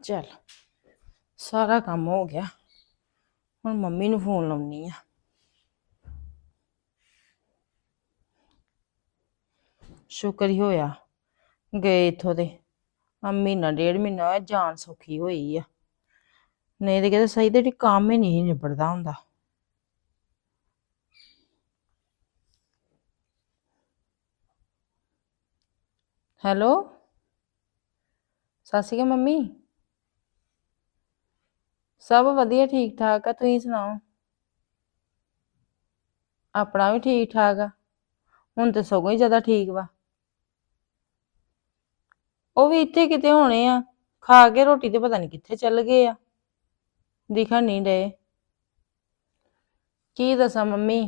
ਚਲ, ਸਾਰਾ ਕੰਮ ਹੋ ਗਿਆ। ਹੁਣ ਮੰਮੀ ਨੂੰ ਫੋਨ ਲਾਉਣੀ ਆ। ਸ਼ੁਕਰ ਹੀ ਹੋਇਆ, ਗਏ ਇੱਥੋਂ ਦੇ। ਆ ਮਹੀਨਾ, ਡੇਢ ਮਹੀਨਾ ਹੋਇਆ ਜਾਨ ਸੌਖੀ ਹੋਈ ਆ। ਨਹੀਂ ਤੇ ਕਿਤੇ ਸਹੀ ਤੇ ਕੰਮ ਹੀ ਨਹੀਂ ਨਿਬੜਦਾ ਹੁੰਦਾ। ਹੈਲੋ? ਸਤਿ ਸ਼੍ਰੀ ਅਕਾਲ ਮੰਮੀ। ਸਭ ਵਧੀਆ, ਠੀਕ ਠਾਕ ਆ, ਤੁਸੀਂ ਸੁਣਾਓ? ਆਪਣਾ ਵੀ ਠੀਕ ਠਾਕ ਆ, ਹੁਣ ਤੇ ਸਗੋਂ ਹੀ ਜ਼ਿਆਦਾ ਠੀਕ ਵਾ। ਉਹ ਵੀ ਇੱਥੇ ਕਿਤੇ ਹੋਣੇ ਆ, ਖਾ ਕੇ ਰੋਟੀ ਤੇ ਪਤਾ ਨਹੀਂ ਕਿੱਥੇ ਚੱਲ ਗਏ ਆ, ਦਿਖਣ ਨਹੀਂ ਡਏ। ਕੀ ਦੱਸਾਂ ਮੰਮੀ,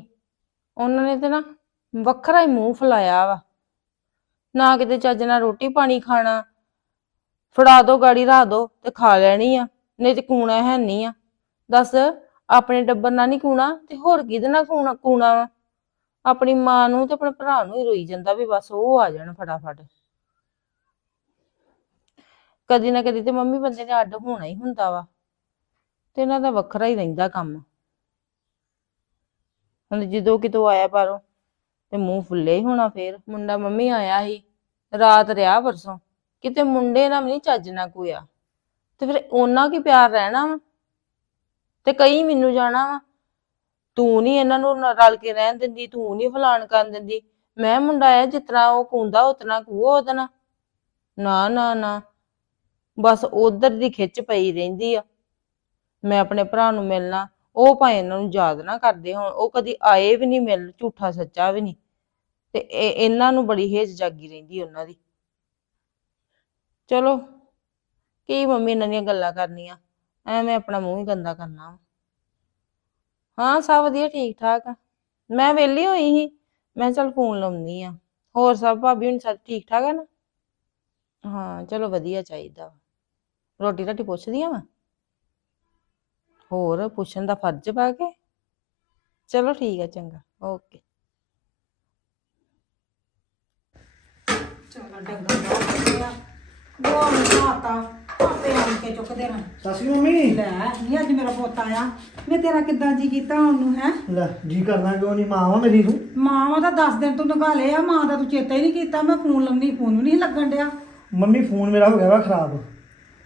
ਉਹਨਾਂ ਨੇ ਤੇ ਨਾ ਵੱਖਰਾ ਹੀ ਮੂੰਹ ਫੁਲਾਇਆ ਵਾ, ਨਾ ਕਿਤੇ ਚੱਜ ਨਾਲ ਰੋਟੀ ਪਾਣੀ ਖਾਣਾ, ਫੜਾ ਦੋ, ਗਾੜੀ ਰਾਹ ਦੋ ਤੇ ਖਾ ਲੈਣੀ ਆ। ਨਹੀਂ ਤੇ ਕੂਣਾ ਹੈ ਨਹੀਂ ਆ। ਦੱਸ, ਆਪਣੇ ਟੱਬਰ ਨਾਲ ਨਹੀਂ ਕੂਣਾ ਤੇ ਹੋਰ ਕਿਹਦੇ ਨਾਲ ਕੂਣਾ ਕੂਣਾ ਵਾ? ਆਪਣੀ ਮਾਂ ਨੂੰ ਤੇ ਆਪਣੇ ਭਰਾ ਨੂੰ ਹੀ ਰੋਈ ਜਾਂਦਾ ਵੀ ਬਸ ਉਹ ਆ ਜਾਣ ਫਟਾਫਟ। ਕਦੀ ਨਾ ਕਦੀ ਤੇ ਮੰਮੀ ਬੰਦੇ ਨੇ ਅੱਡ ਹੋਣਾ ਹੀ ਹੁੰਦਾ ਵਾ ਤੇ ਇਹਨਾਂ ਦਾ ਵੱਖਰਾ ਹੀ ਰਹਿੰਦਾ ਕੰਮ। ਹੁਣ ਜਦੋਂ ਕਿਤੋਂ ਆਇਆ ਬਾਹਰੋਂ ਤੇ ਮੂੰਹ ਫੁੱਲੇ ਹੀ ਹੋਣਾ ਫੇਰ। ਮੁੰਡਾ ਮੰਮੀ ਆਇਆ ਸੀ, ਰਾਤ ਰਿਹਾ ਪਰਸੋਂ। ਕਿਤੇ ਮੁੰਡੇ ਨਾਲ ਵੀ ਨਹੀਂ ਚੱਜ ਨਾ ਕੋਇਆ ਤੇ ਫਿਰ ਉਹਨਾਂ ਕੀ ਪਿਆਰ ਰਹਿਣਾ ਵਾ? ਤੇ ਕਈ ਮੈਨੂੰ ਜਾਣਾ ਵਾ। ਤੂੰ ਨਹੀਂ ਇਹਨਾਂ ਨੂੰ ਨ- ਰਲ ਕੇ ਰਹਿਣ ਦਿੰਦੀ, ਤੂੰ ਨਹੀਂ ਫਲਾਣ ਕਰਨ ਦਿੰਦੀ। ਮੈਂ ਮੁੰਡਾ ਆ, ਜਿਤਨਾ ਉਹ ਕੁੰਦਾ, ਉਤਨਾ ਕੂ ਉਹਦਨਾ ਨਾ ਨਾ ਨਾ। ਬਸ ਉਧਰ ਦੀ ਖਿੱਚ ਪਈ ਰਹਿੰਦੀ ਆ। ਮੈਂ ਆਪਣੇ ਭਰਾ ਨੂੰ ਮਿਲਣਾ। ਉਹ ਭਾਵੇਂ ਇਹਨਾਂ ਨੂੰ ਯਾਦ ਨਾ ਕਰਦੇ ਹੁਣ। ਉਹ ਕਦੀ ਆਏ ਵੀ ਨਹੀਂ ਮਿਲ ਝੂਠਾ ਸੱਚਾ ਵੀ ਨਹੀਂ ਤੇ ਇਹ, ਇਹਨਾਂ ਨੂੰ ਬੜੀ ਹੇਜ ਜਾਗੀ ਰਹਿੰਦੀ ਉਹਨਾਂ ਦੀ। ਚਲੋ। ਕੀ ਮੰਮੀ ਇਹਨਾਂ ਦੀਆਂ ਗੱਲਾਂ ਕਰਨੀਆਂ, ਐਵੇਂ ਆਪਣਾ ਮੂੰਹ ਹੀ ਗੰਦਾ ਕਰਨਾ ਵਾ। ਹਾਂ, ਸਭ ਵਧੀਆ ਠੀਕ ਠਾਕ ਆ। ਮੈਂ ਵਿਹਲੀ ਹੋਈ ਸੀ, ਮੈਂ ਚਲ ਫੋਨ ਲਾਉਂਦੀ ਆ। ਹੋਰ ਸਭ ਭਾਬੀ ਹੁਣ ਸਭ ਠੀਕ ਠਾਕ ਆ ਨਾ? ਹਾਂ, ਚਲੋ ਵਧੀਆ ਚਾਹੀਦਾ ਵਾ। ਰੋਟੀ ਰਾਟੀ ਪੁੱਛਦੀਆਂ ਵਾ? ਹੋਰ, ਪੁੱਛਣ ਦਾ ਫਰਜ਼ ਪਾ ਕੇ? ਚਲੋ ਠੀਕ ਆ, ਚੰਗਾ, ਓਕੇ। ਚੰਗਾ, ਡੰਗਰ ਬਹੁਤ ਵਧੀਆ। ਦੋ ਮਿੰਟਾਤਾ ਆਪੇ ਆਣ ਕੇ ਚੁੱਕਦੇ ਨੇ ਸਤਿ ਸ਼੍ਰੀ ਅਕਾਲ ਮੰਮੀ। ਲੈ ਨਹੀਂ ਅੱਜ ਮੇਰਾ ਪੁੱਤ ਆਇਆ। ਮੈਂ ਤੇਰਾ ਕਿੱਦਾਂ ਜੀ ਕੀਤਾ ਉਹਨੂੰ ਹੈ? ਲੈ ਜੀ ਕਰਨਾ ਕਿਉਂ ਨਹੀਂ? ਮਾਂ ਵਾ ਮੇਰੀ ਤੂੰ। ਮਾਂ ਵਾ ਤਾਂ 10 ਦਿਨ ਤੋਂ ਨਗਾ ਮਾਂ ਦਾ ਤੂੰ ਚੇਤਾ ਹੀ ਨਹੀਂ ਕੀਤਾ। ਮੈਂ ਫੋਨ ਲਾਉਣੀ ਫੋਨ ਵੀ ਨਹੀਂ ਲੱਗਣ ਡਿਆ। ਮੰਮੀ ਫੋਨ ਮੇਰਾ ਹੋ ਗਿਆ ਵਾ ਖਰਾਬ।